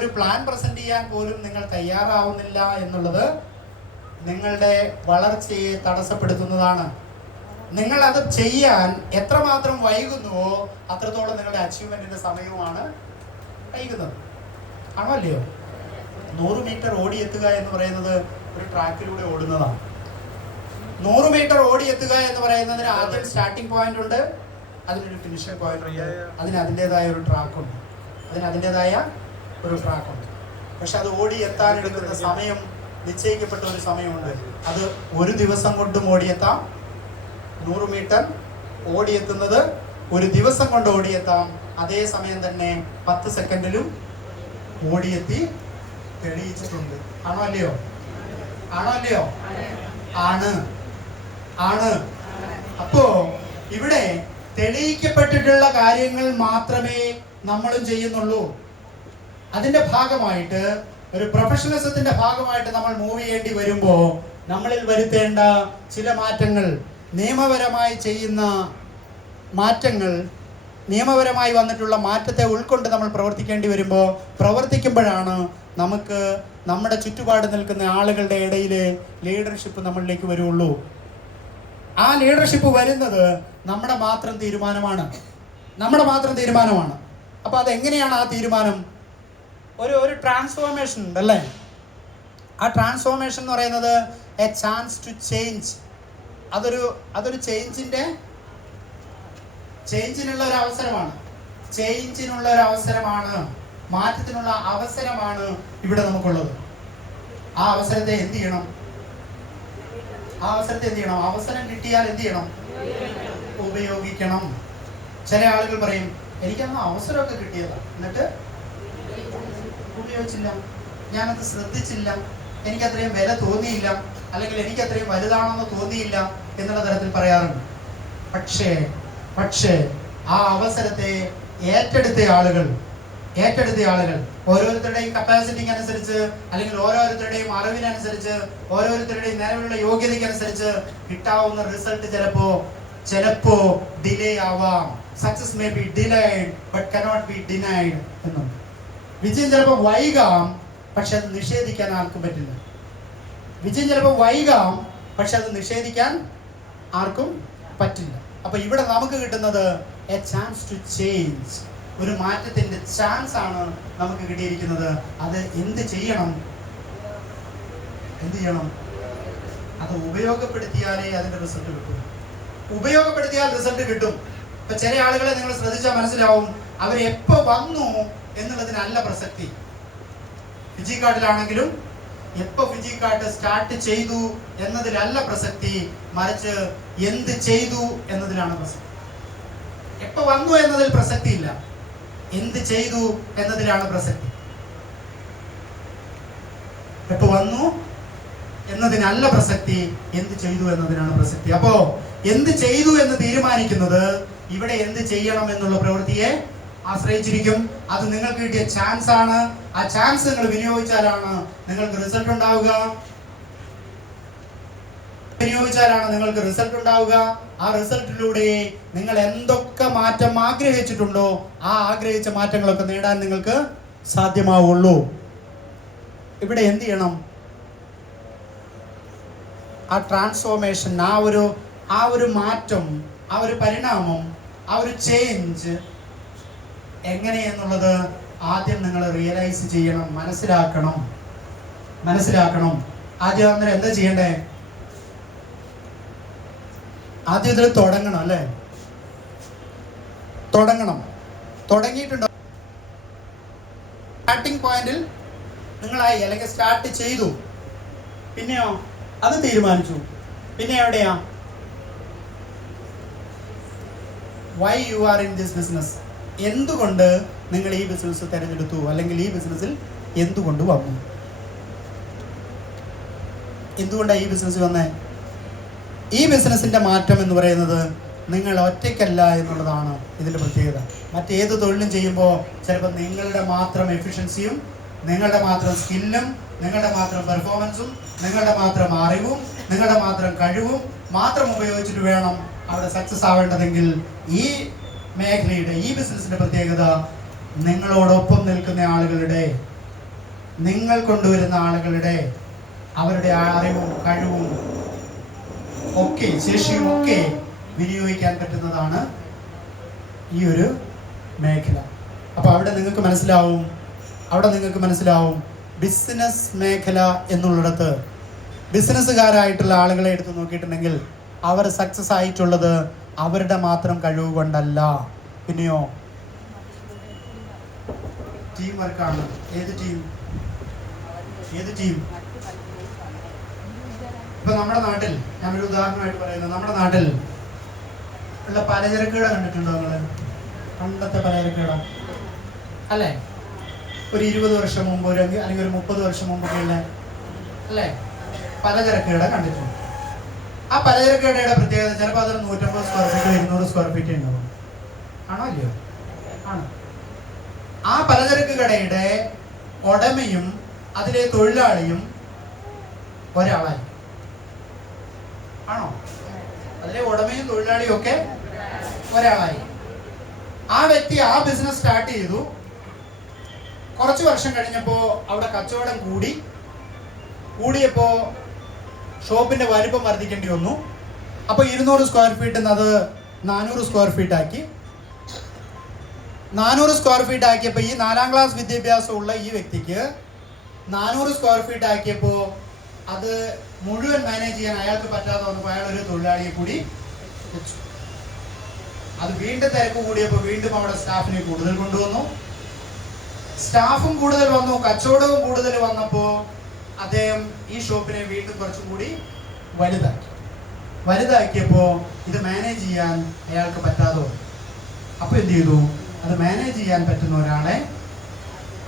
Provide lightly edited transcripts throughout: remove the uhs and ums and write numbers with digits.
ഒരു plan present ചെയ്യാൻ പോലും നിങ്ങൾ തയ്യാറാവുന്നില്ല എന്നുള്ളത് നിങ്ങളുടെ വളർച്ചയെ തടസ്സപ്പെടുത്തുന്നതാണ്. നിങ്ങൾ അത് ചെയ്യാൻ എത്രമാത്രം വൈകുന്നുവോ അത്രത്തോളം നിങ്ങളുടെ അച്ചീവ്മെന്റിന്റെ സമയവുമാണ് വൈകുന്നത്. ആണോ അല്ലയോ? 100 മീറ്റർ ഓടിയെത്തുക എന്ന് പറയുന്നത് ഒരു ട്രാക്കിലൂടെ ഓടുന്നതാണ്. 100 മീറ്റർ ഓടിയെത്തുക എന്ന് പറയുന്നതിന് ആദ്യം സ്റ്റാർട്ടിംഗ് പോയിന്റ് ഉണ്ട്, അതിനൊരു ഫിനിഷിംഗ് പോയിന്റ് ഉണ്ട്, അതിന് അതിൻ്റെതായ ഒരു ട്രാക്കുണ്ട്, പക്ഷെ അത് ഓടിയെത്താൻ എടുക്കുന്ന സമയം നിശ്ചയിക്കപ്പെട്ട ഒരു സമയമുണ്ട്. അത് ഒരു ദിവസം കൊണ്ടും ഓടിയെത്താം. 100 മീറ്റർ ഓടിയെത്തുന്നത് ഒരു ദിവസം കൊണ്ട് ഓടിയെത്താം. അതേ സമയം തന്നെ 10 സെക്കൻഡിലും ഓടിയെത്തി തെളിയിച്ചിട്ടുണ്ട്. ആണോ അല്ലയോ? ആണ്. അപ്പോ ഇവിടെ തെളിയിക്കപ്പെട്ടിട്ടുള്ള കാര്യങ്ങൾ മാത്രമേ നമ്മളും ചെയ്യുന്നുള്ളൂ. അതിന്റെ ഭാഗമായിട്ട്, ഒരു പ്രൊഫഷണലിസത്തിന്റെ ഭാഗമായിട്ട് നമ്മൾ മൂവ് ചെയ്യേണ്ടി വരുമ്പോൾ നമ്മളിൽ വരുത്തേണ്ട ചില മാറ്റങ്ങൾ, നിയമപരമായി ചെയ്യുന്ന മാറ്റങ്ങൾ, നിയമപരമായി വന്നിട്ടുള്ള മാറ്റത്തെ ഉൾക്കൊണ്ട് നമ്മൾ പ്രവർത്തിക്കുമ്പോഴാണ് നമുക്ക് നമ്മുടെ ചുറ്റുപാട് നിൽക്കുന്ന ആളുകളുടെ ഇടയിലെ ലീഡർഷിപ്പ് നമ്മളിലേക്ക് വരുള്ളൂ. ആ ലീഡർഷിപ്പ് വരുന്നത് നമ്മുടെ മാത്രം തീരുമാനമാണ്. അപ്പൊ അതെങ്ങനെയാണ് ആ തീരുമാനം? ഒരു ട്രാൻസ്ഫോർമേഷൻ ഉണ്ടല്ലേ? ആ ട്രാൻസ്ഫോർമേഷൻ എന്ന് പറയുന്നത് എ ചാൻസ് ടു ചേഞ്ച്. അതൊരു ചേഞ്ചിനുള്ള ഒരു അവസരമാണ്, മാറ്റത്തിനുള്ള അവസരമാണ് ഇവിടെ നമുക്കുള്ളത്. ആ അവസരത്തെ എന്ത് ചെയ്യണം? അവസരം കിട്ടിയാൽ എന്ത് ചെയ്യണം? ഉപയോഗിക്കണം. ചില ആളുകൾ പറയും, എനിക്കന്ന് അവസരമൊക്കെ കിട്ടിയതാണ്, എന്നിട്ട് ഉപയോഗിച്ചില്ല, ഞാനത് ശ്രദ്ധിച്ചില്ല, എനിക്കത്രയും വില തോന്നിയില്ല, അല്ലെങ്കിൽ എനിക്കത്രയും വലുതാണെന്ന് തോന്നിയില്ല എന്നുള്ള തരത്തിൽ പറയാറുണ്ട്. പക്ഷേ ആ അവസരത്തെ ഏറ്റെടുത്ത ആളുകൾ ഓരോരുത്തരുടെയും കപ്പാസിറ്റിക്ക് അനുസരിച്ച്, അല്ലെങ്കിൽ ഓരോരുത്തരുടെയും അറിവിനനുസരിച്ച്, ഓരോരുത്തരുടെയും നിലവിലുള്ള യോഗ്യതയ്ക്കനുസരിച്ച് കിട്ടാവുന്ന റിസൾട്ട് ചിലപ്പോ ഡിലേ ആവാം. Success may be delayed but cannot be denied എന്നും. വിജയം ചിലപ്പോൾ വൈകാം, പക്ഷെ അത് നിഷേധിക്കാൻ ആർക്കും പറ്റില്ല. അപ്പൊ ഇവിടെ നമുക്ക് കിട്ടുന്നത് എ ചാൻസ് ടു ചേഞ്ച്. ഒരു മാറ്റത്തിന്റെ ചാൻസ് ആണ് നമുക്ക് കിട്ടിയിരിക്കുന്നത്. അത് എന്ത് ചെയ്യണം? അത് ഉപയോഗപ്പെടുത്തിയാലേ അതിന്റെ റിസൾട്ട് കിട്ടും. ഇപ്പൊ ചില ആളുകളെ നിങ്ങൾ ശ്രദ്ധിച്ചാൽ മനസ്സിലാവും, അവർ എപ്പോ വന്നു എന്നുള്ളതിനല്ല പ്രസക്തി. ഫിജി കാർഡിലാണെങ്കിലും എപ്പോ ഫിജി കാർഡ് സ്റ്റാർട്ട് ചെയ്തു എന്നതിലല്ല പ്രസക്തി, മറിച്ച് എന്ത് ചെയ്തു എന്നതിലാണ് പ്രസക്തി. എപ്പോ വന്നു എന്നതിൽ പ്രസക്തി ഇല്ല, എന്ത് ചെയ്തു എന്നതിലാണ് പ്രസക്തി. എപ്പോ വന്നു എന്നതിനല്ല പ്രസക്തി, എന്ത് ചെയ്തു എന്നതിനാണ് പ്രസക്തി. അപ്പോ എന്ത് ചെയ്തു എന്ന് തീരുമാനിക്കുന്നത് ഇവിടെ എന്ത് ചെയ്യണം എന്നുള്ള പ്രവൃത്തിയെ ആശ്രയിച്ചിരിക്കും. അത് നിങ്ങൾക്ക് കിട്ടിയ ചാൻസ് ആണ്. ആ ചാൻസ് നിങ്ങൾ വിനിയോഗിച്ചാലാണ് നിങ്ങൾക്ക് റിസൾട്ട് ഉണ്ടാവുക. ആ റിസൾട്ടിലൂടെ നിങ്ങൾ എന്തൊക്കെ മാറ്റം ആഗ്രഹിച്ചിട്ടുണ്ടോ ആ ആഗ്രഹിച്ച മാറ്റങ്ങളൊക്കെ നേടാൻ നിങ്ങൾക്ക് സാധ്യമാവുള്ളൂ. ഇവിടെ എന്ത് ചെയ്യണം? ആ ട്രാൻസ്ഫോർമേഷൻ, ആ ഒരു മാറ്റം, ആ ഒരു പരിണാമം, ആ ഒരു ചേഞ്ച് എങ്ങനെയെന്നുള്ളത് ആദ്യം നിങ്ങൾ റിയലൈസ് ചെയ്യണം, മനസ്സിലാക്കണം. ആദ്യം അന്നേരം എന്താ ചെയ്യണ്ടേ? ആദ്യം ഇതിൽ തുടങ്ങണം അല്ലേ? തുടങ്ങിയിട്ടുണ്ടോ? സ്റ്റാർട്ടിംഗ് പോയിന്റിൽ നിങ്ങളായി, അല്ലെങ്കിൽ സ്റ്റാർട്ട് ചെയ്തു, പിന്നെയോ അത് തീരുമാനിച്ചു, പിന്നെ എവിടെയാ? Why you are in this business? എന്തുകൊണ്ട് നിങ്ങൾ ഈ ബിസിനസ് തിരഞ്ഞെടുത്തു, അല്ലെങ്കിൽ ഈ ബിസിനസ്സിൽ എന്തുകൊണ്ട് വന്നു? എന്തുകൊണ്ടാണ് ഈ ബിസിനസ് വന്നേ? ഈ ബിസിനസിന്റെ മാറ്റം എന്ന് പറയുന്നത് നിങ്ങൾ ഒറ്റയ്ക്കല്ല എന്നുള്ളതാണ് ഇതിന്റെ പ്രത്യേകത. മറ്റേത് തൊഴിലും ചെയ്യുമ്പോൾ ചിലപ്പോൾ നിങ്ങളുടെ മാത്രം എഫിഷ്യൻസിയും, നിങ്ങളുടെ മാത്രം സ്കില്ലും, നിങ്ങളുടെ മാത്രം പെർഫോമൻസും, നിങ്ങളുടെ മാത്രം അറിവും, നിങ്ങളുടെ മാത്രം കഴിവും മാത്രം ഉപയോഗിച്ചിട്ട് വേണം അവിടെ സക്സസ് ആവേണ്ടതെങ്കിൽ ഈ മേഖലയുടെ, ഈ ബിസിനസിന്റെ പ്രത്യേകത നിങ്ങളോടൊപ്പം നിൽക്കുന്ന ആളുകളുടെ നിങ്ങൾ കൊണ്ടുവരുന്ന ആളുകളുടെ അവരുടെ അറിവും കഴിവും ഒക്കെ ശേഷിയും ഒക്കെ വിനിയോഗിക്കാൻ പറ്റുന്നതാണ് ഈ ഒരു മേഖല. അപ്പോൾ അവിടെ നിങ്ങൾക്ക് മനസ്സിലാവും ബിസിനസ് മേഖല എന്നുള്ളിടത്ത് ബിസിനസ്സുകാരായിട്ടുള്ള ആളുകളെ എടുത്ത് നോക്കിയിട്ടുണ്ടെങ്കിൽ അവർ സക്സസ് ആയിട്ടുള്ളത് അവരുടെ മാത്രം കഴിവ് കൊണ്ടല്ല, പിന്നെയോ ടീം വർക്കാണ്. ഏത് ടീം? ഇപ്പൊ നമ്മുടെ നാട്ടിൽ, ഞാനൊരു ഉദാഹരണമായിട്ട് പറയുന്നത്, നമ്മുടെ നാട്ടിൽ ഉള്ള പലചരക്ക് കട കണ്ടിട്ടുണ്ടോ നിങ്ങള്? പണ്ടത്തെ പലചരക്ക് കട അല്ലേ? ഒരു 20 വർഷം മുമ്പ് അല്ലെങ്കിൽ ഒരു 30 വർഷം മുമ്പൊക്കെയുള്ള അല്ലേ പലചരക്ക് കട കണ്ടിട്ടുണ്ട്. ആ പലചരക്ക് കടയുടെ പ്രത്യേകത ചിലപ്പോൾ അതൊരു 150 സ്ക്വയർ ഫീറ്റ് 200 സ്ക്വയർ ഫീറ്റ് ഉണ്ടാവും. ആണോ അല്ലയോ? ആണ്. ആ പലചരക്ക് കടയുടെ ഉടമയും അതിലെ തൊഴിലാളിയും ഒരാളായി. ആണോ? അതിലെ ഉടമയും തൊഴിലാളിയും ഒക്കെ ഒരാളായി. ആ വ്യക്തി ആ ബിസിനസ് സ്റ്റാർട്ട് ചെയ്തു. കുറച്ച് വർഷം കഴിഞ്ഞപ്പോ അവിടെ കച്ചവടം കൂടിയപ്പോ ഷോപ്പിന്റെ വലുപ്പം വർദ്ധിക്കേണ്ടി വന്നു. അപ്പൊ 200 സ്ക്വയർ ഫീറ്റ് അത് 400 സ്ക്വയർ ഫീറ്റ് ആക്കി. 400 സ്ക്വയർ ഫീറ്റ് ആക്കിയപ്പോൾ ഈ 4ാം ക്ലാസ് വിദ്യാഭ്യാസമുള്ള ഈ വ്യക്തിക്ക് 400 സ്ക്വയർ ഫീറ്റ് ആക്കിയപ്പോൾ അത് മുഴുവൻ മാനേജ് ചെയ്യാൻ അയാൾക്ക് പറ്റാതെ വന്നപ്പോൾ അയാൾ ഒരു തൊഴിലാളിയെ കൂടി വെച്ചു. അത് വീണ്ടും തിരക്ക് കൂടിയപ്പോൾ വീണ്ടും അവിടെ സ്റ്റാഫിനെ കൂടുതൽ കൊണ്ടുവന്നു. സ്റ്റാഫും കൂടുതൽ വന്നു, കച്ചവടവും കൂടുതൽ വന്നപ്പോൾ അദ്ദേഹം ഈ ഷോപ്പിനെ വീണ്ടും കുറച്ചും കൂടി വലുതാക്കിയപ്പോൾ ഇത് മാനേജ് ചെയ്യാൻ അയാൾക്ക് പറ്റാതെ വന്നു. അപ്പോൾ എന്ത് ചെയ്തു? അത് മാനേജ് ചെയ്യാൻ പറ്റുന്ന ഒരാളെ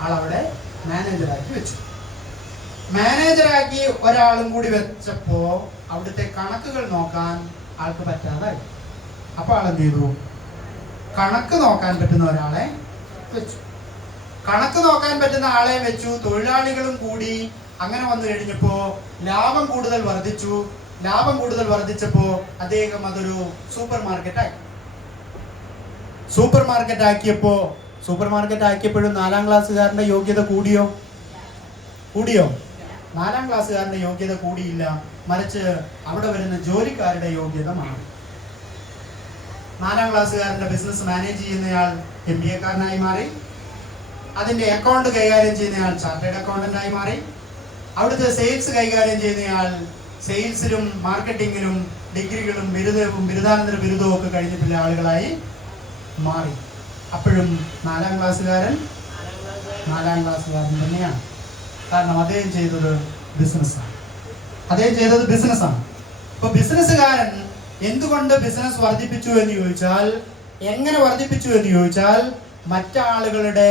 ആളവിടെ മാനേജറാക്കി വെച്ചു. മാനേജറാക്കി ഒരാളും കൂടി വെച്ചപ്പോ അവിടുത്തെ കണക്കുകൾ നോക്കാൻ ആൾക്ക് പറ്റാതായി. അപ്പോൾ ആൾ എന്ത് ചെയ്തു? കണക്ക് നോക്കാൻ പറ്റുന്ന ഒരാളെ വെച്ചു. കണക്ക് നോക്കാൻ പറ്റുന്ന ആളെ വെച്ചു. തൊഴിലാളികളും കൂടി. അങ്ങനെ വന്നു കഴിഞ്ഞപ്പോ ലാഭം കൂടുതൽ വർദ്ധിച്ചപ്പോ അദ്ദേഹം അതൊരു സൂപ്പർ മാർക്കറ്റ് ആക്കിയപ്പോഴും 4ാം ക്ലാസ്സുകാരന്റെ യോഗ്യത കൂടിയോ? 4ാം ക്ലാസ്സുകാരന്റെ യോഗ്യത കൂടിയില്ല, മറിച്ച് അവിടെ വരുന്ന ജോലിക്കാരുടെ യോഗ്യത മാറി. 4ാം ക്ലാസ്സുകാരന്റെ ബിസിനസ് മാനേജ് ചെയ്യുന്നയാൾ MBA കാരനായി മാറി. അതിന്റെ അക്കൗണ്ട് കൈകാര്യം ചെയ്യുന്നയാൾ ചാർട്ടേഡ് അക്കൗണ്ടന്റ് ആയി മാറി. അവിടുത്തെ സെയിൽസ് കൈകാര്യം ചെയ്യുന്നയാൾ സെയിൽസിലും മാർക്കറ്റിങ്ങിലും ഡിഗ്രികളും ബിരുദാനന്തര ബിരുദവും ഒക്കെ കഴിഞ്ഞിട്ടുള്ള ആളുകളായി മാറി. അപ്പോഴും 4ാം ക്ലാസ്സുകാരൻ തന്നെയാണ്. കാരണം അദ്ദേഹം ചെയ്തത് ബിസിനസ്സാണ്. അപ്പൊ ബിസിനസ്സുകാരൻ എന്തുകൊണ്ട് ബിസിനസ് വർദ്ധിപ്പിച്ചു എന്ന് ചോദിച്ചാൽ, എങ്ങനെ വർദ്ധിപ്പിച്ചു എന്ന് ചോദിച്ചാൽ, മറ്റാളുകളുടെ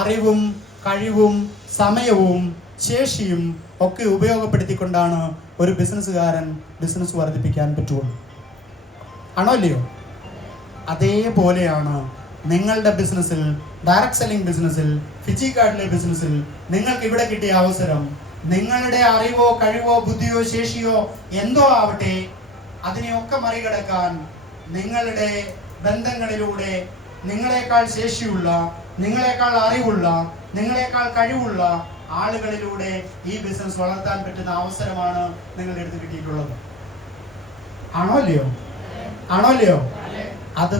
അറിവും കഴിവും സമയവും ശേഷിയും ഒക്കെ ഉപയോഗപ്പെടുത്തിക്കൊണ്ടാണ് ഒരു ബിസിനസ്സുകാരൻ ബിസിനസ് വർദ്ധിപ്പിക്കാൻ പറ്റുള്ളൂ. ആണോ അല്ലയോ? അതേപോലെയാണ് നിങ്ങളുടെ ബിസിനസ്സിൽ, ഡയറക്ട് സെല്ലിംഗ് ബിസിനസ്സിൽ, ഫിജി കാർഡിലെ ബിസിനസ്സിൽ നിങ്ങൾക്ക് ഇവിടെ കിട്ടിയ അവസരം, നിങ്ങളുടെ അറിവോ കഴിവോ ബുദ്ധിയോ ശേഷിയോ എന്തോ ആവട്ടെ, അതിനെയൊക്കെ മറികടക്കാൻ നിങ്ങളുടെ ബന്ധങ്ങളിലൂടെ നിങ്ങളെക്കാൾ ശേഷിയുള്ള, നിങ്ങളെക്കാൾ അറിവുള്ള, നിങ്ങളെക്കാൾ കഴിവുള്ള ആളുകളിലൂടെ ഈ ബിസിനസ് വളർത്താൻ പറ്റുന്ന അവസരമാണ് നിങ്ങളുടെ അടുത്ത് കിട്ടിയിട്ടുള്ളത്. ആണോ അല്ലയോ? അത്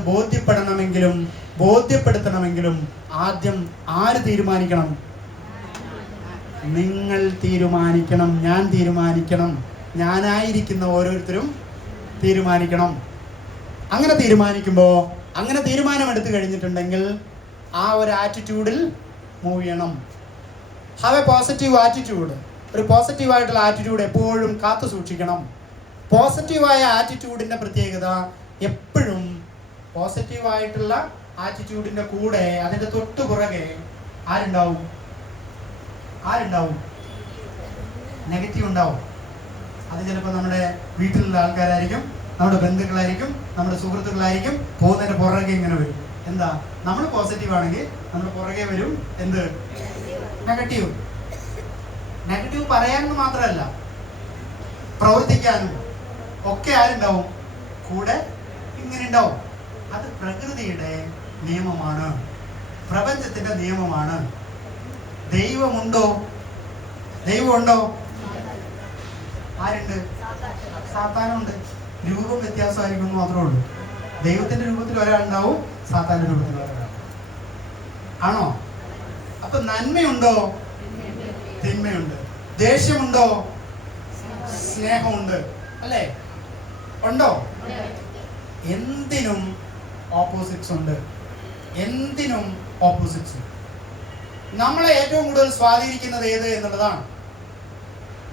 ബോധ്യപ്പെടുത്തണമെങ്കിലും ആദ്യം ആര് തീരുമാനിക്കണം? നിങ്ങൾ തീരുമാനിക്കണം. ഞാൻ തീരുമാനിക്കണം. ഞാനായിരിക്കുന്ന ഓരോരുത്തരും തീരുമാനിക്കണം. അങ്ങനെ തീരുമാനമെടുത്തു കഴിഞ്ഞിട്ടുണ്ടെങ്കിൽ ആ ഒരു ആറ്റിറ്റ്യൂഡിൽ മൂവ് ചെയ്യണം. Have A positive attitude. ഒരു പോസിറ്റീവായിട്ടുള്ള ആറ്റിറ്റ്യൂഡ് എപ്പോഴും കാത്തു സൂക്ഷിക്കണം. പോസിറ്റീവായ ആറ്റിറ്റ്യൂഡിന്റെ പ്രത്യേകത, എപ്പോഴും പോസിറ്റീവായിട്ടുള്ള ആറ്റിറ്റ്യൂഡിന്റെ കൂടെ അതിന്റെ തൊട്ടു പുറകെ ആരുണ്ടാവും? നെഗറ്റീവ് ഉണ്ടാവും. അത് ചിലപ്പോൾ നമ്മുടെ വീട്ടിലുള്ള ആൾക്കാരായിരിക്കും, നമ്മുടെ ബന്ധുക്കളായിരിക്കും, നമ്മുടെ സുഹൃത്തുക്കളായിരിക്കും. പോകുന്നതിന്റെ പുറകെ ഇങ്ങനെ വരും. എന്താ? നമ്മൾ പോസിറ്റീവ് ആണെങ്കിൽ നമ്മുടെ പുറകെ വരും എന്ത്? നെഗറ്റീവ് പറയാനും മാത്രമല്ല പ്രവർത്തിക്കാനും ഒക്കെ ആരുണ്ടാവും? കൂടെ ഇങ്ങനെ ഉണ്ടാവും. അത് പ്രകൃതിയുടെ നിയമമാണ്, പ്രപഞ്ചത്തിന്റെ നിയമമാണ്. ദൈവമുണ്ടോ? ദൈവമുണ്ടോ? ആരുണ്ട്? സാത്താനുണ്ട്. രൂപം വ്യത്യാസമായിരിക്കും എന്ന് മാത്രമേ ഉള്ളൂ. ദൈവത്തിന്റെ രൂപത്തിൽ ഒരാളുണ്ടാവും, സാത്താന്റെ രൂപത്തിൽ ഒരാളുണ്ടാവും. ആണോ? അപ്പൊ നന്മയുണ്ടോ? തിന്മയുണ്ട്. ദേഷ്യമുണ്ടോ? സ്നേഹമുണ്ട്. അല്ലേ? ഉണ്ടോ? എന്തിനും ഓപ്പോസിറ്റ്സ് ഉണ്ട്. എന്തിനും ഓപ്പോസിറ്റ്സ്. നമ്മളെ ഏറ്റവും കൂടുതൽ സ്വാധീനിക്കുന്നത് ഏത് എന്നുള്ളതാണ്.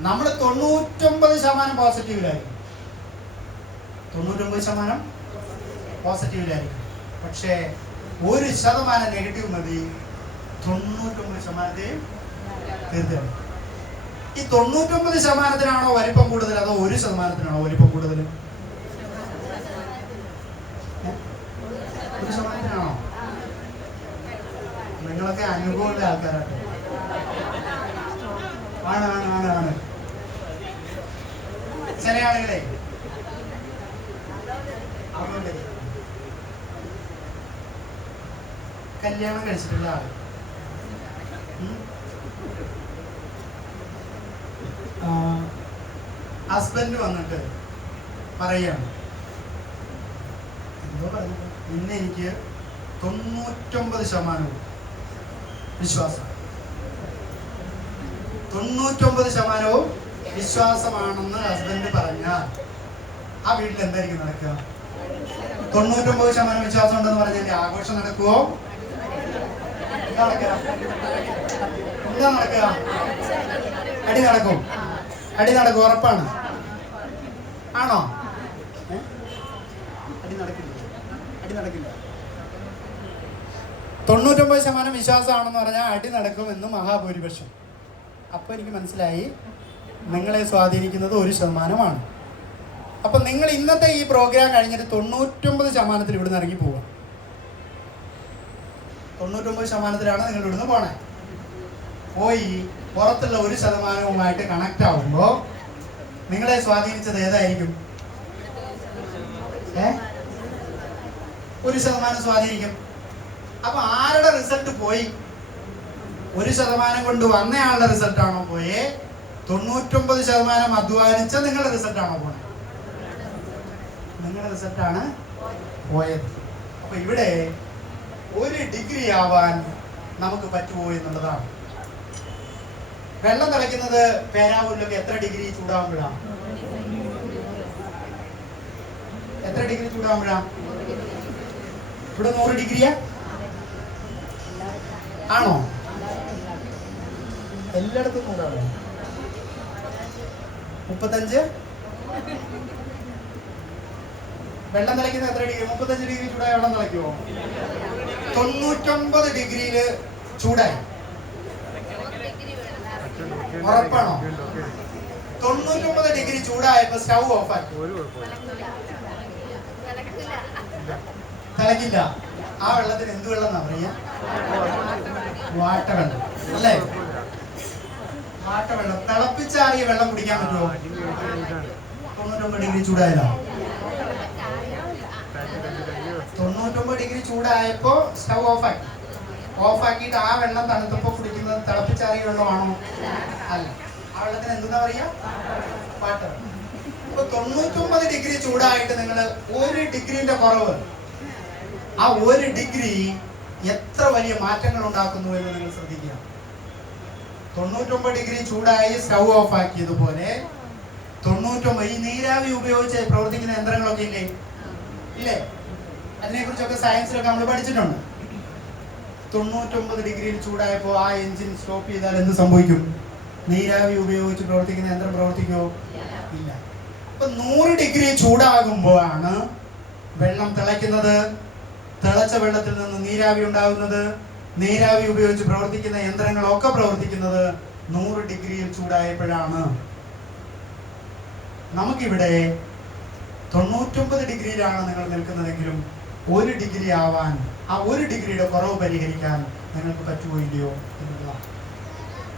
നമ്മൾ 99% പോസിറ്റീവിലായിരിക്കും. 99% പോസിറ്റീവിലായിരിക്കും. പക്ഷേ 1% നെഗറ്റീവ് മതി 99%ത്തെയും തീർച്ചയായും. ഈ 99%-നാണോ വലിപ്പം കൂടുതൽ, അതോ 1%-നാണോ വലിപ്പം കൂടുതൽ? 1%-നാണോ? നിങ്ങളൊക്കെ അനുഭവമുള്ള ആൾക്കാരാണ്. ആണ് ആണ് ആണ് ആണ് ചില ആളുകളെ കല്യാണം കഴിച്ചിട്ടുള്ള ആള് ഹസ്ബൻഡ് വന്നിട്ട് പറയാണ്, എന്തോ പറഞ്ഞു, ഇന്ന് എനിക്ക് 99% വിശ്വാസം, 99% വിശ്വാസമാണെന്ന് ഹസ്ബൻഡ് പറഞ്ഞാൽ ആ വീട്ടിൽ എന്തായിരിക്കും നടക്കുക? 99% വിശ്വാസം ഉണ്ടെന്ന് പറഞ്ഞാൽ ആഘോഷം നടക്കുവോ? എന്താ നടക്കുക? അടി നടക്കും. അടി നടക്കും, ഉറപ്പാണ്. ആണോ? അടി നടക്കില്ല. 99% വിശ്വാസമാണെന്ന് പറഞ്ഞാൽ അടി നടക്കുമെന്ന് മഹാഭൂരിപക്ഷം. അപ്പോൾ എനിക്ക് മനസ്സിലായി നിങ്ങളെ സ്വാധീനിക്കുന്നത് 1%. അപ്പൊ നിങ്ങൾ ഇന്നത്തെ ഈ പ്രോഗ്രാം കഴിഞ്ഞിട്ട് 99% ഇവിടുന്ന് ഇറങ്ങി പോവാം. 99%-ലാണ് നിങ്ങൾ ഇവിടുന്ന് പോണേ. പോയി പുറത്തുള്ള 1%-വുമായിട്ട് കണക്ട് ആവുമ്പോ നിങ്ങളെ സ്വാധീനിച്ചത് ഏതായിരിക്കും? 1% സ്വാധീനിക്കും. അപ്പൊ ആരുടെ റിസൾട്ട് പോയി? 1% കൊണ്ട് വന്നയാളുടെ റിസൾട്ടാണോ പോയേ? 99% അധ്വാനിച്ച നിങ്ങളുടെ റിസൾട്ടാണോ പോണേ? നിങ്ങളുടെ റിസൾട്ടാണ് പോയത്. അപ്പൊ ഇവിടെ 1 ഡിഗ്രി ആവാൻ നമുക്ക് പറ്റുമോ എന്നുള്ളതാണ്. വെള്ളം തിളയ്ക്കുന്നത് പേരാവൂരിലൊക്കെ എത്ര ഡിഗ്രി ചൂടാവുമ്പോഴാണ്? എത്ര ഡിഗ്രി ചൂടാവുമ്പോഴാണ്? ഇവിടെ 100 ഡിഗ്രിയാ? ആണോ? എല്ലായിടത്തും 100 35. വെള്ളം തിളയ്ക്കുന്നത് എത്ര ഡിഗ്രി? 35 ഡിഗ്രി ചൂടായ വെള്ളം തിളയ്ക്കുമോ? 99 ഡിഗ്രിയില് ചൂടായി. ഉറപ്പാണോ? 99 ഡിഗ്രി ചൂടായപ്പോ സ്റ്റൗ ഓഫ് ആക്കി. തിളക്കില്ല. ആ വെള്ളത്തിന് എന്ത് വെള്ളം എന്നാ പറയാ? വാട്ടവെള്ളം അല്ലേ? വാട്ടവെള്ളം. തിളപ്പിച്ചാറിയ വെള്ളം കുടിക്കാൻ പറ്റുമോ? 99 ഡിഗ്രി ചൂടായല്ലോ. 99 ഡിഗ്രി ചൂടായപ്പോ സ്റ്റൗ ഓഫാക്കി. ഓഫാക്കിയിട്ട് ആ വെള്ളം തണുത്തപ്പോ കുടിക്കുന്നത് തിളപ്പിച്ചാറിയ വെള്ളമാണോ? അല്ല. ആ വെള്ളത്തിന് എന്താ പറയാ? വാട്ടർ. അപ്പൊ 99 ഡിഗ്രി ചൂടായിട്ട് നിങ്ങൾ 1 ഡിഗ്രിന്റെ കുറവ്, ആ 1 ഡിഗ്രി എത്ര വലിയ മാറ്റങ്ങൾ ഉണ്ടാക്കുന്നു എന്ന് നിങ്ങൾ ശ്രദ്ധിക്കുക. 99 ഡിഗ്രി ചൂടായി സ്റ്റൗ ഓഫ് ആക്കിയതുപോലെ 99 ഈ നീരാവി ഉപയോഗിച്ച് പ്രവർത്തിക്കുന്ന യന്ത്രങ്ങളൊക്കെ ഇല്ലേ? ഇല്ലേ? അതിനെ കുറിച്ചൊക്കെ സയൻസിലൊക്കെ നമ്മൾ പഠിച്ചിട്ടുണ്ട്. 99 ഡിഗ്രിയിൽ ചൂടായപ്പോൾ ആ എഞ്ചിൻ സ്റ്റോപ്പ് ചെയ്താൽ എന്ത് സംഭവിക്കും? നീരാവി ഉപയോഗിച്ച് പ്രവർത്തിക്കുന്ന യന്ത്രം പ്രവർത്തിക്കുമോ? ഇല്ല. അപ്പൊ 100 ഡിഗ്രി ചൂടാകുമ്പോഴാണ് വെള്ളം തിളയ്ക്കുന്നത്. തിളച്ച വെള്ളത്തിൽ നിന്ന് നീരാവി ഉണ്ടാകുന്നത്. നീരാവി ഉപയോഗിച്ച് പ്രവർത്തിക്കുന്ന യന്ത്രങ്ങളൊക്കെ പ്രവർത്തിക്കുന്നത് 100 ഡിഗ്രിയിൽ ചൂടായപ്പോഴാണ്. നമുക്കിവിടെ 99 ഡിഗ്രിയിലാണ് നിങ്ങൾ നിൽക്കുന്നതെങ്കിലും 1 ഡിഗ്രി ആവാൻ, ആ 1 ഡിഗ്രിയുടെ കുറവ് പരിഹരിക്കാൻ നിങ്ങൾക്ക് പറ്റുമോ ഇല്ലയോ എന്നുള്ളതാണ്.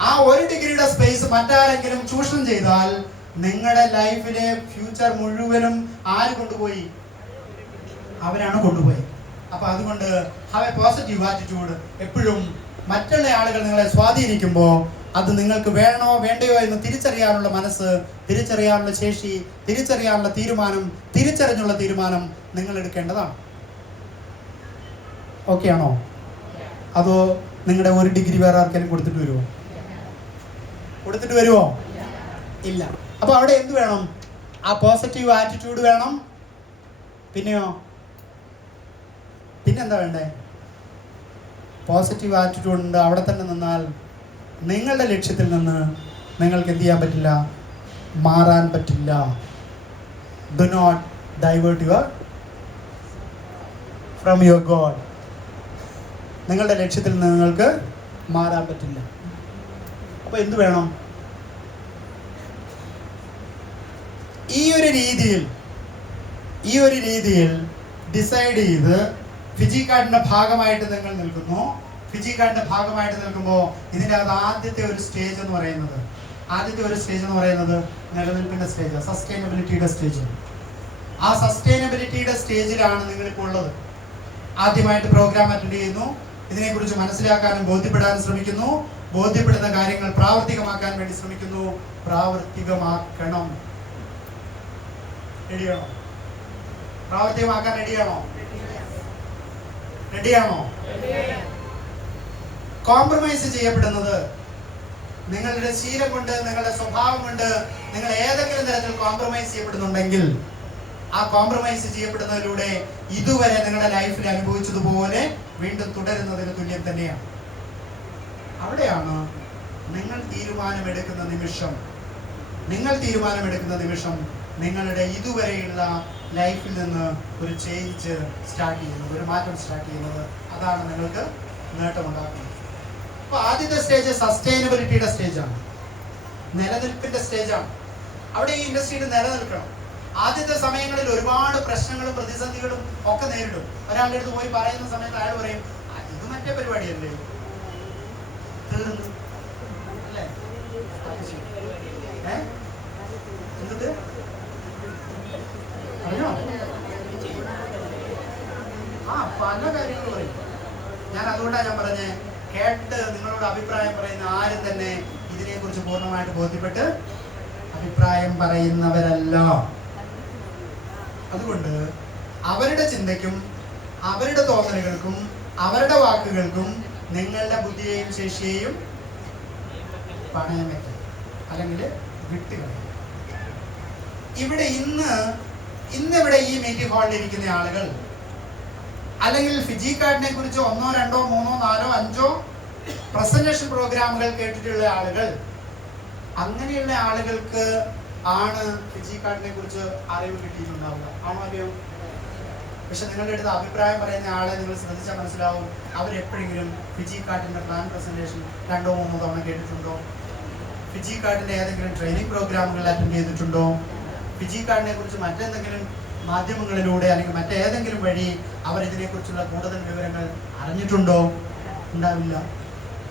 ആ 1 ഡിഗ്രിയുടെ സ്പേസ് മറ്റാരെങ്കിലും ചൂഷണം ചെയ്താൽ നിങ്ങളുടെ ലൈഫിലെ ഫ്യൂച്ചർ മുഴുവനും ആര് കൊണ്ടുപോയി? അവരാണ് കൊണ്ടുപോയി. അപ്പൊ അതുകൊണ്ട് ഹാവ് എ പോസിറ്റീവ് ആറ്റിറ്റ്യൂഡ്. എപ്പോഴും മറ്റുള്ള ആളുകൾ നിങ്ങളെ സ്വാധീനിക്കുമ്പോൾ അത് നിങ്ങൾക്ക് വേണോ വേണ്ടയോ എന്ന് തിരിച്ചറിയാനുള്ള മനസ്സ്, തിരിച്ചറിയാനുള്ള ശേഷി, തിരിച്ചറിയാനുള്ള തീരുമാനം, തിരിച്ചറിഞ്ഞുള്ള തീരുമാനം നിങ്ങൾ എടുക്കേണ്ടതാണ്. ഓക്കെ ആണോ? അതോ നിങ്ങളുടെ 1 ഡിഗ്രി വേറെ ആർക്കെങ്കിലും കൊടുത്തിട്ട് വരുമോ? ഇല്ല. അപ്പൊ അവിടെ എന്ത് വേണം? ആ പോസിറ്റീവ് ആറ്റിറ്റ്യൂഡ് വേണം. പിന്നെന്താ വേണ്ടേ? പോസിറ്റീവ് ആറ്റിറ്റ്യൂഡ് ഉണ്ട്. അവിടെ തന്നെ നിന്നാൽ നിങ്ങളുടെ ലക്ഷ്യത്തിൽ നിന്ന് നിങ്ങൾക്ക് എന്ത് ചെയ്യാൻ പറ്റില്ല? മാറാൻ പറ്റില്ല. Do not divert from your god. നിങ്ങളുടെ ലക്ഷ്യത്തിൽ നിന്ന് നിങ്ങൾക്ക് മാറാൻ പറ്റില്ല. അപ്പൊ എന്ത് വേണം? ഈ ഒരു രീതിയിൽ ഡിസൈഡ് ചെയ്ത് ഫിജി കാർഡിന്റെ ഭാഗമായിട്ട് നിങ്ങൾ നിൽക്കുന്നു. ഫിജി കാർഡിന്റെ ഭാഗമായിട്ട് നിൽക്കുമ്പോൾ ഇതിൻ്റെ അകത്ത് ആദ്യത്തെ ഒരു സ്റ്റേജ് എന്ന് പറയുന്നത് നിലനിൽപ്പിന്റെ സ്റ്റേജ്, സസ്റ്റൈനബിലിറ്റിയുടെ സ്റ്റേജ്. ആ സസ്റ്റൈനബിലിറ്റിയുടെ സ്റ്റേജിലാണ് നിങ്ങളിപ്പോൾ ഉള്ളത്. ആദ്യമായിട്ട് പ്രോഗ്രാം അറ്റൻഡ് ചെയ്യുന്നു. ഇതിനെക്കുറിച്ച് മനസ്സിലാക്കാനും ബോധ്യപ്പെടാനും ശ്രമിക്കുന്നു. ബോധ്യപ്പെടുന്ന കാര്യങ്ങൾ പ്രാവർത്തികമാക്കാൻ വേണ്ടി ശ്രമിക്കുന്നു. പ്രാവർത്തികമാക്കണം. റെഡിയാണോ? പ്രാവർത്തികമാക്കാൻ റെഡിയാണോ? കോംപ്രമൈസ് ചെയ്യപ്പെടുന്നത് നിങ്ങളുടെ ശീലം കൊണ്ട്, നിങ്ങളുടെ സ്വഭാവം കൊണ്ട് നിങ്ങൾ ഏതെങ്കിലും തരത്തിൽ കോംപ്രമൈസ് ചെയ്യപ്പെടുന്നുണ്ടെങ്കിൽ ആ കോംപ്രമൈസ് ചെയ്യപ്പെടുന്നതിലൂടെ ഇതുവരെ നിങ്ങളുടെ ലൈഫിൽ അനുഭവിച്ചതുപോലെ വീണ്ടും തുടരുന്നതിന് തുല്യം തന്നെയാണ്. അവിടെയാണ് നിങ്ങൾ തീരുമാനമെടുക്കുന്ന നിമിഷം നിങ്ങളുടെ ഇതുവരെയുള്ള ലൈഫിൽ നിന്ന് ഒരു ചേഞ്ച് സ്റ്റാർട്ട് ചെയ്യുന്നത്, ഒരു മാറ്റം സ്റ്റാർട്ട് ചെയ്യുന്നത്. അതാണ് നിങ്ങൾക്ക് നേട്ടമുണ്ടാക്കുന്നത്. അപ്പൊ ആദ്യത്തെ സ്റ്റേജ് സസ്റ്റൈനബിലിറ്റിയുടെ സ്റ്റേജാണ്, നിലനിൽപ്പിന്റെ സ്റ്റേജാണ്. അവിടെ ഈ ഇൻഡസ്ട്രിയിൽ നിലനിൽക്കണം. ആദ്യത്തെ സമയങ്ങളിൽ ഒരുപാട് പ്രശ്നങ്ങളും പ്രതിസന്ധികളും ഒക്കെ നേരിടും. ഒരാളുടെ അടുത്ത് പോയി പറയുന്ന സമയത്ത് അയാൾ പറയും, ഇത് മറ്റേ പരിപാടിയല്ലേ, തീർന്നു അല്ലേ? എന്നിട്ട് അറിയോ? പല കാര്യങ്ങൾ പറയും. അതുകൊണ്ടാണ് ഞാൻ പറഞ്ഞേ, കേട്ട് നിങ്ങളോട് അഭിപ്രായം പറയുന്ന ആരും തന്നെ ഇതിനെക്കുറിച്ച് പൂർണ്ണമായിട്ട് ബോധ്യപ്പെട്ട് അഭിപ്രായം പറയുന്നവരല്ല. അതുകൊണ്ട് അവരുടെ ചിന്തയ്ക്കും അവരുടെ തോന്നലുകൾക്കും അവരുടെ വാക്കുകൾക്കും നിങ്ങളുടെ ബുദ്ധിയെയും ശേഷിയെയും പണയം വെക്കും, അല്ലെങ്കിൽ വിട്ടുകളയും. ഇവിടെ ഇന്നിവിടെ ഈ മീറ്റിംഗ് ഹാളിൽ ഇരിക്കുന്ന ആളുകൾ, അല്ലെങ്കിൽ ഫിജി കാർഡിനെ കുറിച്ച് 1, 2, 3, 4, 5 പ്രസന്റേഷൻ പ്രോഗ്രാമുകൾ കേട്ടിട്ടുള്ള ആളുകൾ, അങ്ങനെയുള്ള ആളുകൾക്ക് ആണ് ഫിജി കാർഡിനെ കുറിച്ച് അറിവ് കിട്ടിയിട്ടുണ്ടാവുക. ആണോ അല്ലയോ? പക്ഷെ നിങ്ങളുടെ അടുത്ത് അഭിപ്രായം പറയുന്ന ആളെ നിങ്ങൾ ശ്രദ്ധിച്ചാൽ മനസ്സിലാവും, അവരെപ്പോഴെങ്കിലും ഫിജി കാർഡിന്റെ പ്ലാൻ പ്രസന്റേഷൻ 2, 3 തവണ കേട്ടിട്ടുണ്ടോ? ഫിജി കാർഡിന്റെ ഏതെങ്കിലും ട്രെയിനിങ് പ്രോഗ്രാമുകൾ അറ്റൻഡ് ചെയ്തിട്ടുണ്ടോ? ഫിജി കാർഡിനെ കുറിച്ച് മറ്റെന്തെങ്കിലും മാധ്യമങ്ങളിലൂടെ അല്ലെങ്കിൽ മറ്റേതെങ്കിലും വഴി അവർ ഇതിനെക്കുറിച്ചുള്ള കൂടുതൽ വിവരങ്ങൾ അറിഞ്ഞിട്ടുണ്ടോ? ഉണ്ടാവില്ല.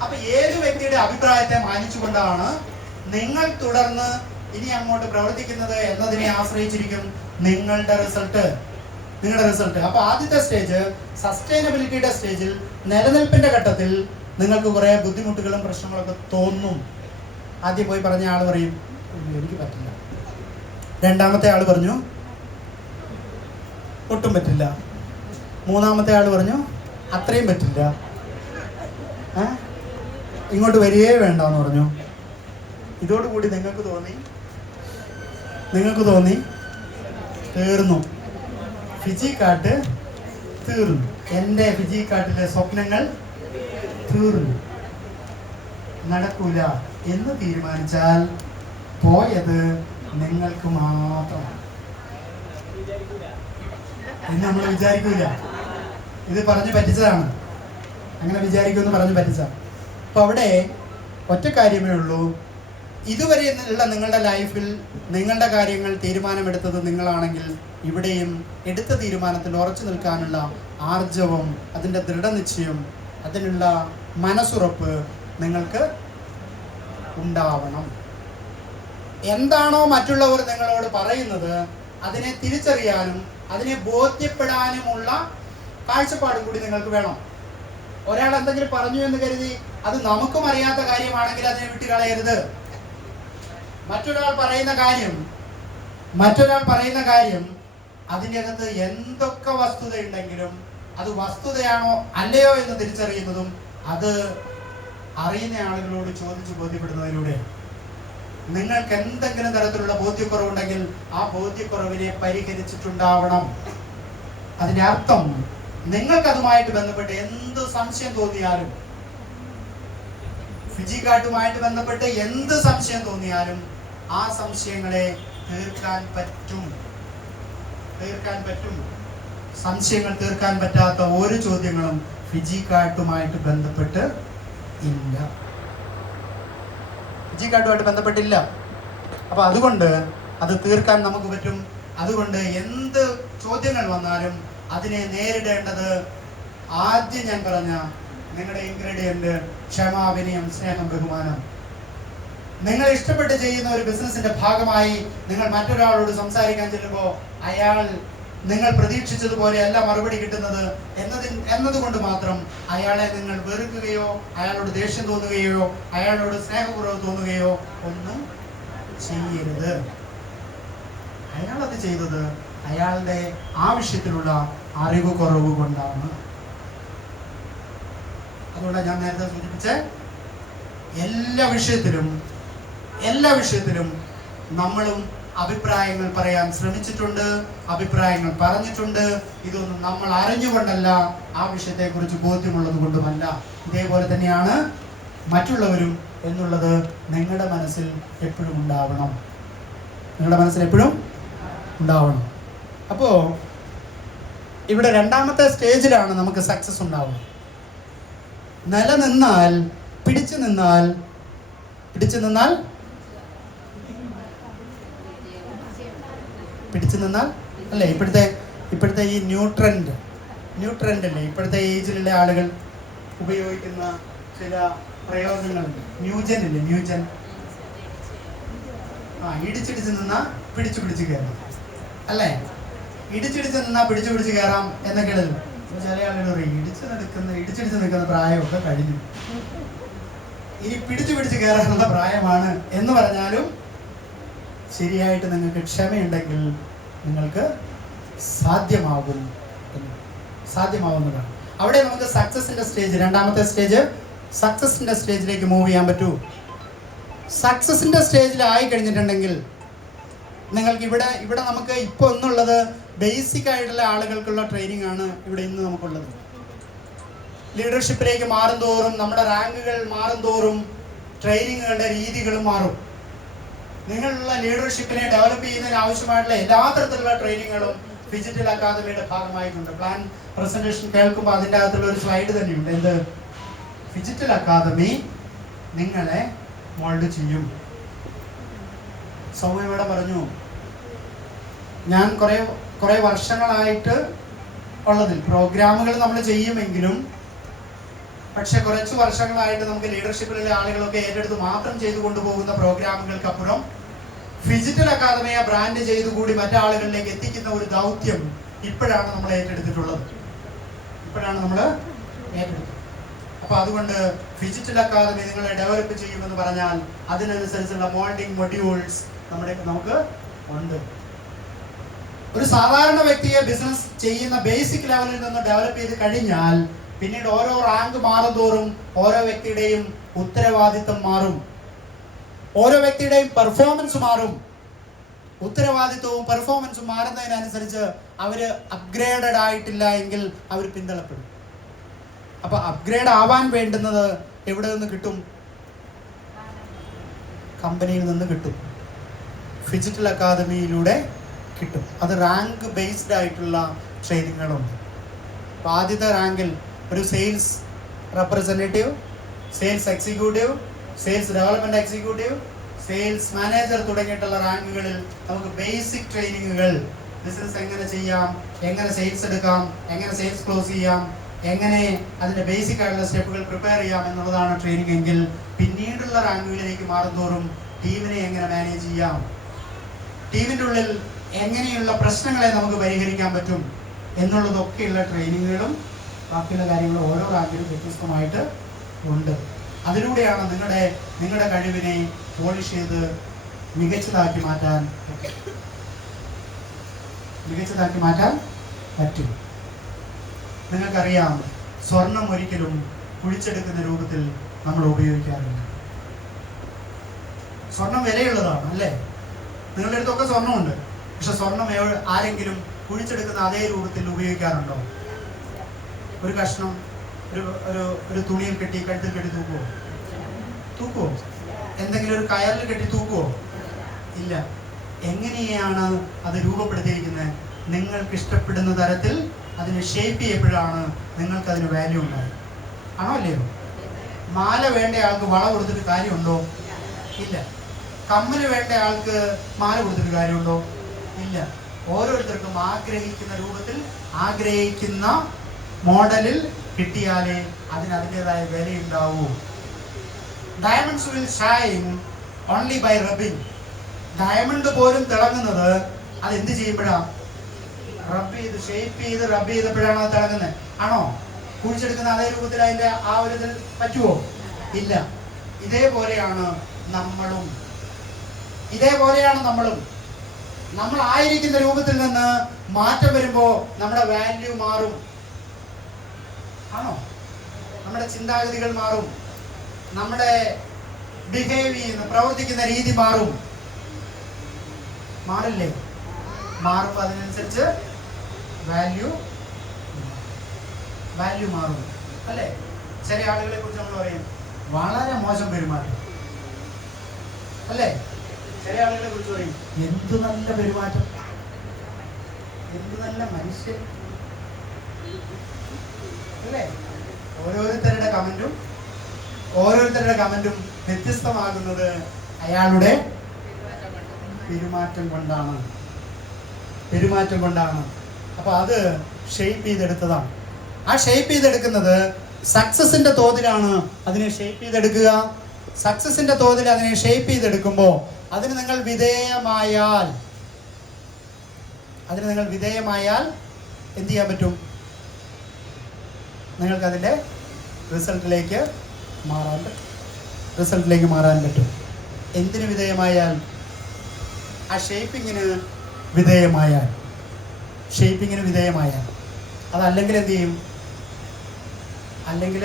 അപ്പൊ ഏത് വ്യക്തിയുടെ അഭിപ്രായത്തെ മാനിച്ചുകൊണ്ടാണ് നിങ്ങൾ തുടർന്ന് ഇനി അങ്ങോട്ട് പ്രവർത്തിക്കുന്നത് എന്നതിനെ ആശ്രയിച്ചിരിക്കും നിങ്ങളുടെ റിസൾട്ട്. അപ്പൊ ആദ്യത്തെ സ്റ്റേജ് സസ്റ്റൈനബിലിറ്റിയുടെ സ്റ്റേജിൽ, നിലനിൽപ്പിന്റെ ഘട്ടത്തിൽ നിങ്ങൾക്ക് കുറെ ബുദ്ധിമുട്ടുകളും പ്രശ്നങ്ങളൊക്കെ തോന്നും. ആദ്യം പോയി പറഞ്ഞ ആള് പറയും, എനിക്ക് പറ്റില്ല. രണ്ടാമത്തെ ആള് പറഞ്ഞു, ഒട്ടും പറ്റില്ല. മൂന്നാമത്തെ ആള് പറഞ്ഞു, അത്രയും പറ്റില്ല, ഇങ്ങോട്ട് വരികയേ വേണ്ടെന്ന് പറഞ്ഞു. ഇതോടുകൂടി നിങ്ങൾക്ക് തോന്നി തീർന്നു, ഫിജി കാർഡ് തീർന്നു, എൻ്റെ ഫിജി കാർഡിലെ സ്വപ്നങ്ങൾ തീർന്നു, നടക്കൂല എന്ന് തീരുമാനിച്ചാൽ പോയത് നിങ്ങൾക്ക് മാത്രമാണ്. എന്ന് നമ്മൾ വിചാരിക്കൂല. ഇത് പറഞ്ഞു പറ്റിച്ചതാണ്. അങ്ങനെ വിചാരിക്കുമെന്ന് പറഞ്ഞു പറ്റിച്ചതാണ്. അപ്പൊ അവിടെ ഒറ്റ കാര്യമേ ഉള്ളൂ, ഇതുവരെ ഉള്ള നിങ്ങളുടെ ലൈഫിൽ നിങ്ങളുടെ കാര്യങ്ങൾ തീരുമാനമെടുത്തത് നിങ്ങളാണെങ്കിൽ ഇവിടെയും എടുത്ത തീരുമാനത്തിൽ ഉറച്ചു നിൽക്കാനുള്ള ആർജവം, അതിൻ്റെ ദൃഢനിശ്ചയം, അതിനുള്ള മനസ്സുറപ്പ് നിങ്ങൾക്ക് ഉണ്ടാവണം. എന്താണോ മറ്റുള്ളവർ നിങ്ങളോട് പറയുന്നത് അതിനെ തിരിച്ചറിയാനും അതിനെ ബോധ്യപ്പെടാനുമുള്ള കാഴ്ചപ്പാടും കൂടി നിങ്ങൾക്ക് വേണം. ഒരാൾ എന്തെങ്കിലും പറഞ്ഞു എന്ന് കരുതി അത് നമുക്കും അറിയാത്ത കാര്യമാണെങ്കിൽ അതിനെ വിട്ടുകളയരുത്. മറ്റൊരാൾ പറയുന്ന കാര്യം അതിൻ്റെ അകത്ത് എന്തൊക്കെ വസ്തുതയുണ്ടെങ്കിലും അത് വസ്തുതയാണോ അല്ലയോ എന്ന് തിരിച്ചറിയുന്നതും അത് അറിയുന്ന ആളുകളോട് ചോദിച്ചു ബോധ്യപ്പെടുന്നതിലൂടെ. നിങ്ങൾക്ക് എന്തെങ്കിലും തരത്തിലുള്ള ബോധ്യക്കുറവുണ്ടെങ്കിൽ ആ ബോധ്യക്കുറവിനെ പരിഹരിച്ചിട്ടുണ്ടാവണം. അതിന്റെ അർത്ഥം നിങ്ങൾക്ക് അതുമായിട്ട് ബന്ധപ്പെട്ട് എന്ത് സംശയം തോന്നിയാലും, ഫിജി കാർഡുമായിട്ട് ബന്ധപ്പെട്ട് എന്ത് സംശയം തോന്നിയാലും ആ സംശയങ്ങളെ തീർക്കാൻ പറ്റും. സംശയങ്ങൾ തീർക്കാൻ പറ്റാത്ത ഒരു ചോദ്യങ്ങളും ഫിജി കാർഡുമായിട്ട് ബന്ധപ്പെട്ട് ഇല്ല. ഫിജി കാർഡുമായിട്ട് ബന്ധപ്പെട്ടില്ല. അപ്പൊ അതുകൊണ്ട് അത് തീർക്കാൻ നമുക്ക് പറ്റും. അതുകൊണ്ട് എന്ത് ചോദ്യങ്ങൾ വന്നാലും അതിനെ നേരിടേണ്ടത് ആദ്യം ഞാൻ പറഞ്ഞ നിങ്ങളുടെ ഇൻഗ്രീഡിയന്റ് ക്ഷമ, വിനയം, സ്നേഹം, ബഹുമാനം. നിങ്ങൾ ഇഷ്ടപ്പെട്ട് ചെയ്യുന്ന ഒരു ബിസിനസിന്റെ ഭാഗമായി നിങ്ങൾ മറ്റൊരാളോട് സംസാരിക്കാൻ ചെല്ലുമ്പോൾ അയാൾ നിങ്ങൾ പ്രതീക്ഷിച്ചതുപോലെയല്ല മറുപടി കിട്ടുന്നത് എന്നതുകൊണ്ട് മാത്രം അയാളെ നിങ്ങൾ വെറുക്കുകയോ അയാളോട് ദേഷ്യം തോന്നുകയോ അയാളോട് സ്നേഹപൂർവ്വം തോന്നുകയോ ഒന്നും ചെയ്യരുത്. അയാൾ അത് ചെയ്തത് അയാളുടെ ആവശ്യത്തിലുള്ള അറിവ് കുറവ് കൊണ്ടാണ്. അതുകൊണ്ടാണ് ഞാൻ നേരത്തെ സൂചിപ്പിച്ച എല്ലാ വിഷയത്തിലും നമ്മളും അഭിപ്രായങ്ങൾ പറയാൻ ശ്രമിച്ചിട്ടുണ്ട്, അഭിപ്രായങ്ങൾ പറഞ്ഞിട്ടുണ്ട്. ഇതൊന്നും നമ്മൾ അറിഞ്ഞുകൊണ്ടല്ല, ആ വിഷയത്തെക്കുറിച്ച് ബോധ്യമുള്ളത് കൊണ്ടുമല്ല. ഇതേപോലെ തന്നെയാണ് മറ്റുള്ളവരും എന്നുള്ളത് നിങ്ങളുടെ മനസ്സിൽ എപ്പോഴും ഉണ്ടാവണം. അപ്പോൾ ഇവിടെ രണ്ടാമത്തെ സ്റ്റേജിലാണ് നമുക്ക് സക്സസ് ഉണ്ടാവുന്നത്. നിലനിന്നാൽ, പിടിച്ചു നിന്നാൽ അല്ലേ ഇപ്പോഴത്തെ ഈ ന്യൂട്രൻഡ് അല്ലേ ഇപ്പോഴത്തെ ഏജിലുള്ള ആളുകൾ ഉപയോഗിക്കുന്ന ചില പ്രയോഗങ്ങളുണ്ട്. ന്യൂജൻ ഇടിച്ചിടിച്ച് നിന്നാ പിടിച്ചു കയറാം അല്ലേ? ഇടിച്ചിടിച്ച് നിന്നാ പിടിച്ചു കയറാം എന്നൊക്കെയാണ് ചില ആളുകൾ പറയും. ഇടിച്ചിടിച്ച് നിൽക്കുന്ന പ്രായമൊക്കെ കഴിഞ്ഞു, ഇനി പിടിച്ചു കയറാനുള്ള പ്രായമാണ് എന്ന് പറഞ്ഞാലും ശരിയായിട്ട് നിങ്ങൾക്ക് ക്ഷമയുണ്ടെങ്കിൽ നിങ്ങൾക്ക് സാധ്യമാവുന്നതാണ്. അവിടെ നമുക്ക് സക്സസിന്റെ സ്റ്റേജ്, രണ്ടാമത്തെ സ്റ്റേജ് സക്സസിന്റെ സ്റ്റേജിലേക്ക് മൂവ് ചെയ്യാൻ പറ്റൂ. സക്സസിന്റെ സ്റ്റേജിലായി കഴിഞ്ഞിട്ടുണ്ടെങ്കിൽ നിങ്ങൾക്ക് ഇവിടെ നമുക്ക് ഇപ്പോൾ ഒന്നുള്ളത് ബേസിക് ആയിട്ടുള്ള ആളുകൾക്കുള്ള ട്രെയിനിങ് ആണ് ഇവിടെ ഇന്ന് നമുക്കുള്ളത്. ലീഡർഷിപ്പിലേക്ക് മാറുന്തോറും, നമ്മുടെ റാങ്കുകൾ മാറുന്തോറും ട്രെയിനിങ്ങുകളുടെ രീതികളും മാറും. നിങ്ങളുള്ള ലീഡർഷിപ്പിനെ ഡെവലപ്പ് ചെയ്യുന്നതിന് ആവശ്യമായിട്ടുള്ള എല്ലാ തരത്തിലുള്ള ട്രെയിനിങ്ങുകളും ഡിജിറ്റൽ അക്കാദമിയുടെ ഭാഗമായിട്ടുണ്ട്. പ്ലാൻ പ്രസന്റേഷൻ കേൾക്കുമ്പോൾ അതിൻ്റെ അകത്തുള്ള ഒരു സ്ലൈഡ് തന്നെയുണ്ട്. എന്ത്? ഡിജിറ്റൽ അക്കാദമി നിങ്ങളെ മോൾഡ് ചെയ്യും. സൗമ്യ ഇവിടെ പറഞ്ഞു, ഞാൻ കുറെ വർഷങ്ങളായിട്ട് ഉള്ളതിൽ പ്രോഗ്രാമുകൾ നമ്മൾ ചെയ്യുമെങ്കിലും പക്ഷെ കുറച്ച് വർഷങ്ങളായിട്ട് നമുക്ക് ലീഡർഷിപ്പിലുള്ള ആളുകളൊക്കെ ഏറ്റെടുത്ത് മാത്രം ചെയ്തു കൊണ്ടുപോകുന്ന പ്രോഗ്രാമുകൾക്കപ്പുറം ഡിജിറ്റൽ അക്കാദമിയെ ബ്രാൻഡ് ചെയ്തുകൂടി മറ്റാളുകളിലേക്ക് എത്തിക്കുന്ന ഒരു ദൗത്യം ഇപ്പോഴാണ് നമ്മൾ ഏറ്റെടുത്തിട്ടുള്ളത്. അപ്പൊ അതുകൊണ്ട് ഡിജിറ്റൽ അക്കാദമി നിങ്ങളെ ഡെവലപ്പ് ചെയ്യുമെന്ന് പറഞ്ഞാൽ അതിനനുസരിച്ചുള്ള മോൾഡിംഗ് മൊഡ്യൂൾസ് നമുക്ക് ഉണ്ട്. ഒരു സാധാരണ വ്യക്തിയെ ബിസിനസ് ചെയ്യുന്ന ബേസിക് ലെവലിൽ നിന്ന് ഡെവലപ്പ് ചെയ്ത് കഴിഞ്ഞാൽ പിന്നീട് ഓരോ റാങ്ക് മാറുന്തോറും ഓരോ വ്യക്തിയുടെയും ഉത്തരവാദിത്തം മാറും, ഓരോ വ്യക്തിയുടെയും പെർഫോമൻസ് മാറും. ഉത്തരവാദിത്വവും പെർഫോമൻസും മാറുന്നതിനനുസരിച്ച് അവര് അപ്ഗ്രേഡഡ് ആയിട്ടില്ല എങ്കിൽ അവർ പിന്തള്ളപ്പെടും. അപ്പൊ അപ്ഗ്രേഡ് ആവാൻ വേണ്ടുന്നത് എവിടെ നിന്ന് കിട്ടും? കമ്പനിയിൽ നിന്ന് കിട്ടും, ഡിജിറ്റൽ അക്കാദമിയിലൂടെ കിട്ടും. അത് റാങ്ക് ബേസ്ഡ് ആയിട്ടുള്ള ട്രെയിനിങ്ങുകളുണ്ട്. അപ്പൊ ആദ്യത്തെ റാങ്കിൽ ഒരു sales representative, sales executive, sales development executive, sales manager തുടങ്ങിയിട്ടുള്ള റാങ്കുകളിൽ നമുക്ക് ബേസിക് ട്രെയിനിങ്ങുകൾ, ബിസിനസ് എങ്ങനെ ചെയ്യാം, എങ്ങനെ സെയിൽസ് എടുക്കാം, എങ്ങനെ സെയിൽസ് ക്ലോസ് ചെയ്യാം, എങ്ങനെ അതിന്റെ ബേസിക് ആയിട്ടുള്ള സ്റ്റെപ്പുകൾ പ്രിപ്പയർ ചെയ്യാം എന്നുള്ളതാണ് ട്രെയിനിങ് എങ്കിൽ പിന്നീടുള്ള റാങ്കുകളിലേക്ക് മാറുന്തോറും ടീമിനെ എങ്ങനെ മാനേജ് ചെയ്യാം, ടീമിൻ്റെ ഉള്ളിൽ എങ്ങനെയുള്ള പ്രശ്നങ്ങളെ നമുക്ക് പരിഹരിക്കാൻ പറ്റും എന്നുള്ളതൊക്കെയുള്ള ട്രെയിനിങ്ങുകളും ബാക്കിയുള്ള കാര്യങ്ങൾ ഓരോ റാങ്കിലും വ്യത്യസ്തമായിട്ട് ഉണ്ട്. അതിലൂടെയാണ് നിങ്ങളുടെ കഴിവിനെ പോളിഷ് ചെയ്ത് മികച്ചതാക്കി മാറ്റാൻ പറ്റും. നിങ്ങൾക്കറിയാം, സ്വർണം ഒരിക്കലും കുഴിച്ചെടുക്കുന്ന രൂപത്തിൽ നമ്മൾ ഉപയോഗിക്കാറില്ല. സ്വർണം വിലയുള്ളതാണ് അല്ലേ? നിങ്ങളുടെ അടുത്തൊക്കെ സ്വർണ്ണമുണ്ട്. പക്ഷെ സ്വർണം ആരെങ്കിലും കുഴിച്ചെടുക്കുന്ന അതേ രൂപത്തിൽ ഉപയോഗിക്കാറുണ്ടോ? ഒരു കഷ്ണം ഒരു തുണിയിൽ കെട്ടി കഴുത്തിൽ കെട്ടി തൂക്കുവോ? എന്തെങ്കിലും ഒരു കയറിൽ കെട്ടി തൂക്കുവോ? ഇല്ല. എങ്ങനെയാണ് അത് രൂപപ്പെടുത്തിയിരിക്കുന്നത്? നിങ്ങൾക്ക് ഇഷ്ടപ്പെടുന്ന തരത്തിൽ അതിനെ ഷേപ്പ് ചെയ്യപ്പോഴാണ് നിങ്ങൾക്ക് അതിന് വാല്യൂ ഉണ്ടായത്. ആണോ അല്ലയോ? മാല വേണ്ട ആൾക്ക് വള കൊടുത്തിട്ട് കാര്യമുണ്ടോ? ഇല്ല. കമ്മല് വേണ്ട ആൾക്ക് മാല കൊടുത്തിട്ട് കാര്യമുണ്ടോ? ഇല്ല. ഓരോരുത്തർക്കും ആഗ്രഹിക്കുന്ന രൂപത്തിൽ ആഗ്രഹിക്കുന്ന മോഡലിൽ കിട്ടിയാലേ അതിന് അതിൻ്റെതായ വിലയുണ്ടാവൂ. Diamonds will shine only by rubbing. Diamond പോലും തിളങ്ങുന്നത് അത് എന്ത് ചെയ്യുമ്പോഴാണ്? റബ്ബ് ചെയ്ത് ഷേപ്പ് ചെയ്ത് റബ്ബ് ചെയ്തപ്പോഴാണ് അത് തിളങ്ങുന്നത്. ആണോ? കുഴിച്ചെടുക്കുന്ന അതേ രൂപത്തിൽ അതിന്റെ ആ ഒരു ഇതിൽ പറ്റുമോ? ഇല്ല. ഇതേപോലെയാണ് നമ്മളും. നമ്മൾ ആയിരിക്കുന്ന രൂപത്തിൽ നിന്ന് മാറ്റം വരുമ്പോ നമ്മുടെ വാല്യൂ മാറും. ആണോ? നമ്മുടെ ചിന്താഗതികൾ മാറും. നമ്മുടെ ബിഹേവ് ചെയ്യുന്ന പ്രവർത്തിക്കുന്ന രീതി മാറില്ലേ? മാറുമ്പോൾ അതിനനുസരിച്ച് വാല്യൂ മാറും അല്ലേ? ചില ആളുകളെ കുറിച്ച് നമ്മൾ പറയും വളരെ മോശം പെരുമാറ്റം അല്ലേ? ചില ആളുകളെ കുറിച്ച് പറയും എന്ത് നല്ല പെരുമാറ്റം, എന്ത് നല്ല മനുഷ്യൻ അല്ലേ? ഓരോരുത്തരുടെ വ്യത്യസ്തമാകുന്നത് അയാളുടെ പെരുമാറ്റം കൊണ്ടാണ്. അപ്പൊ അത് ഷേപ്പ് ചെയ്തെടുത്തതാണ്. ആ ഷേപ്പ് ചെയ്തെടുക്കുന്നത് സക്സസിന്റെ തോതിലാണ്. അതിനെ ഷേപ്പ് ചെയ്തെടുക്കുക. സക്സസിന്റെ തോതിൽ അതിനെ ഷേപ്പ് ചെയ്തെടുക്കുമ്പോൾ അതിന് നിങ്ങൾ വിധേയമായാൽ എന്ത് ചെയ്യാൻ പറ്റും? നിങ്ങൾക്ക് അതിന്റെ റിസൾട്ടിലേക്ക് മാറാൻ പറ്റും. എന്തിനു വിധേയമായാൽ? ആ ഷേപ്പിങ്ങിന് വിധേയമായാൽ. അതല്ലെങ്കിൽ എന്ത് ചെയ്യും? അല്ലെങ്കിൽ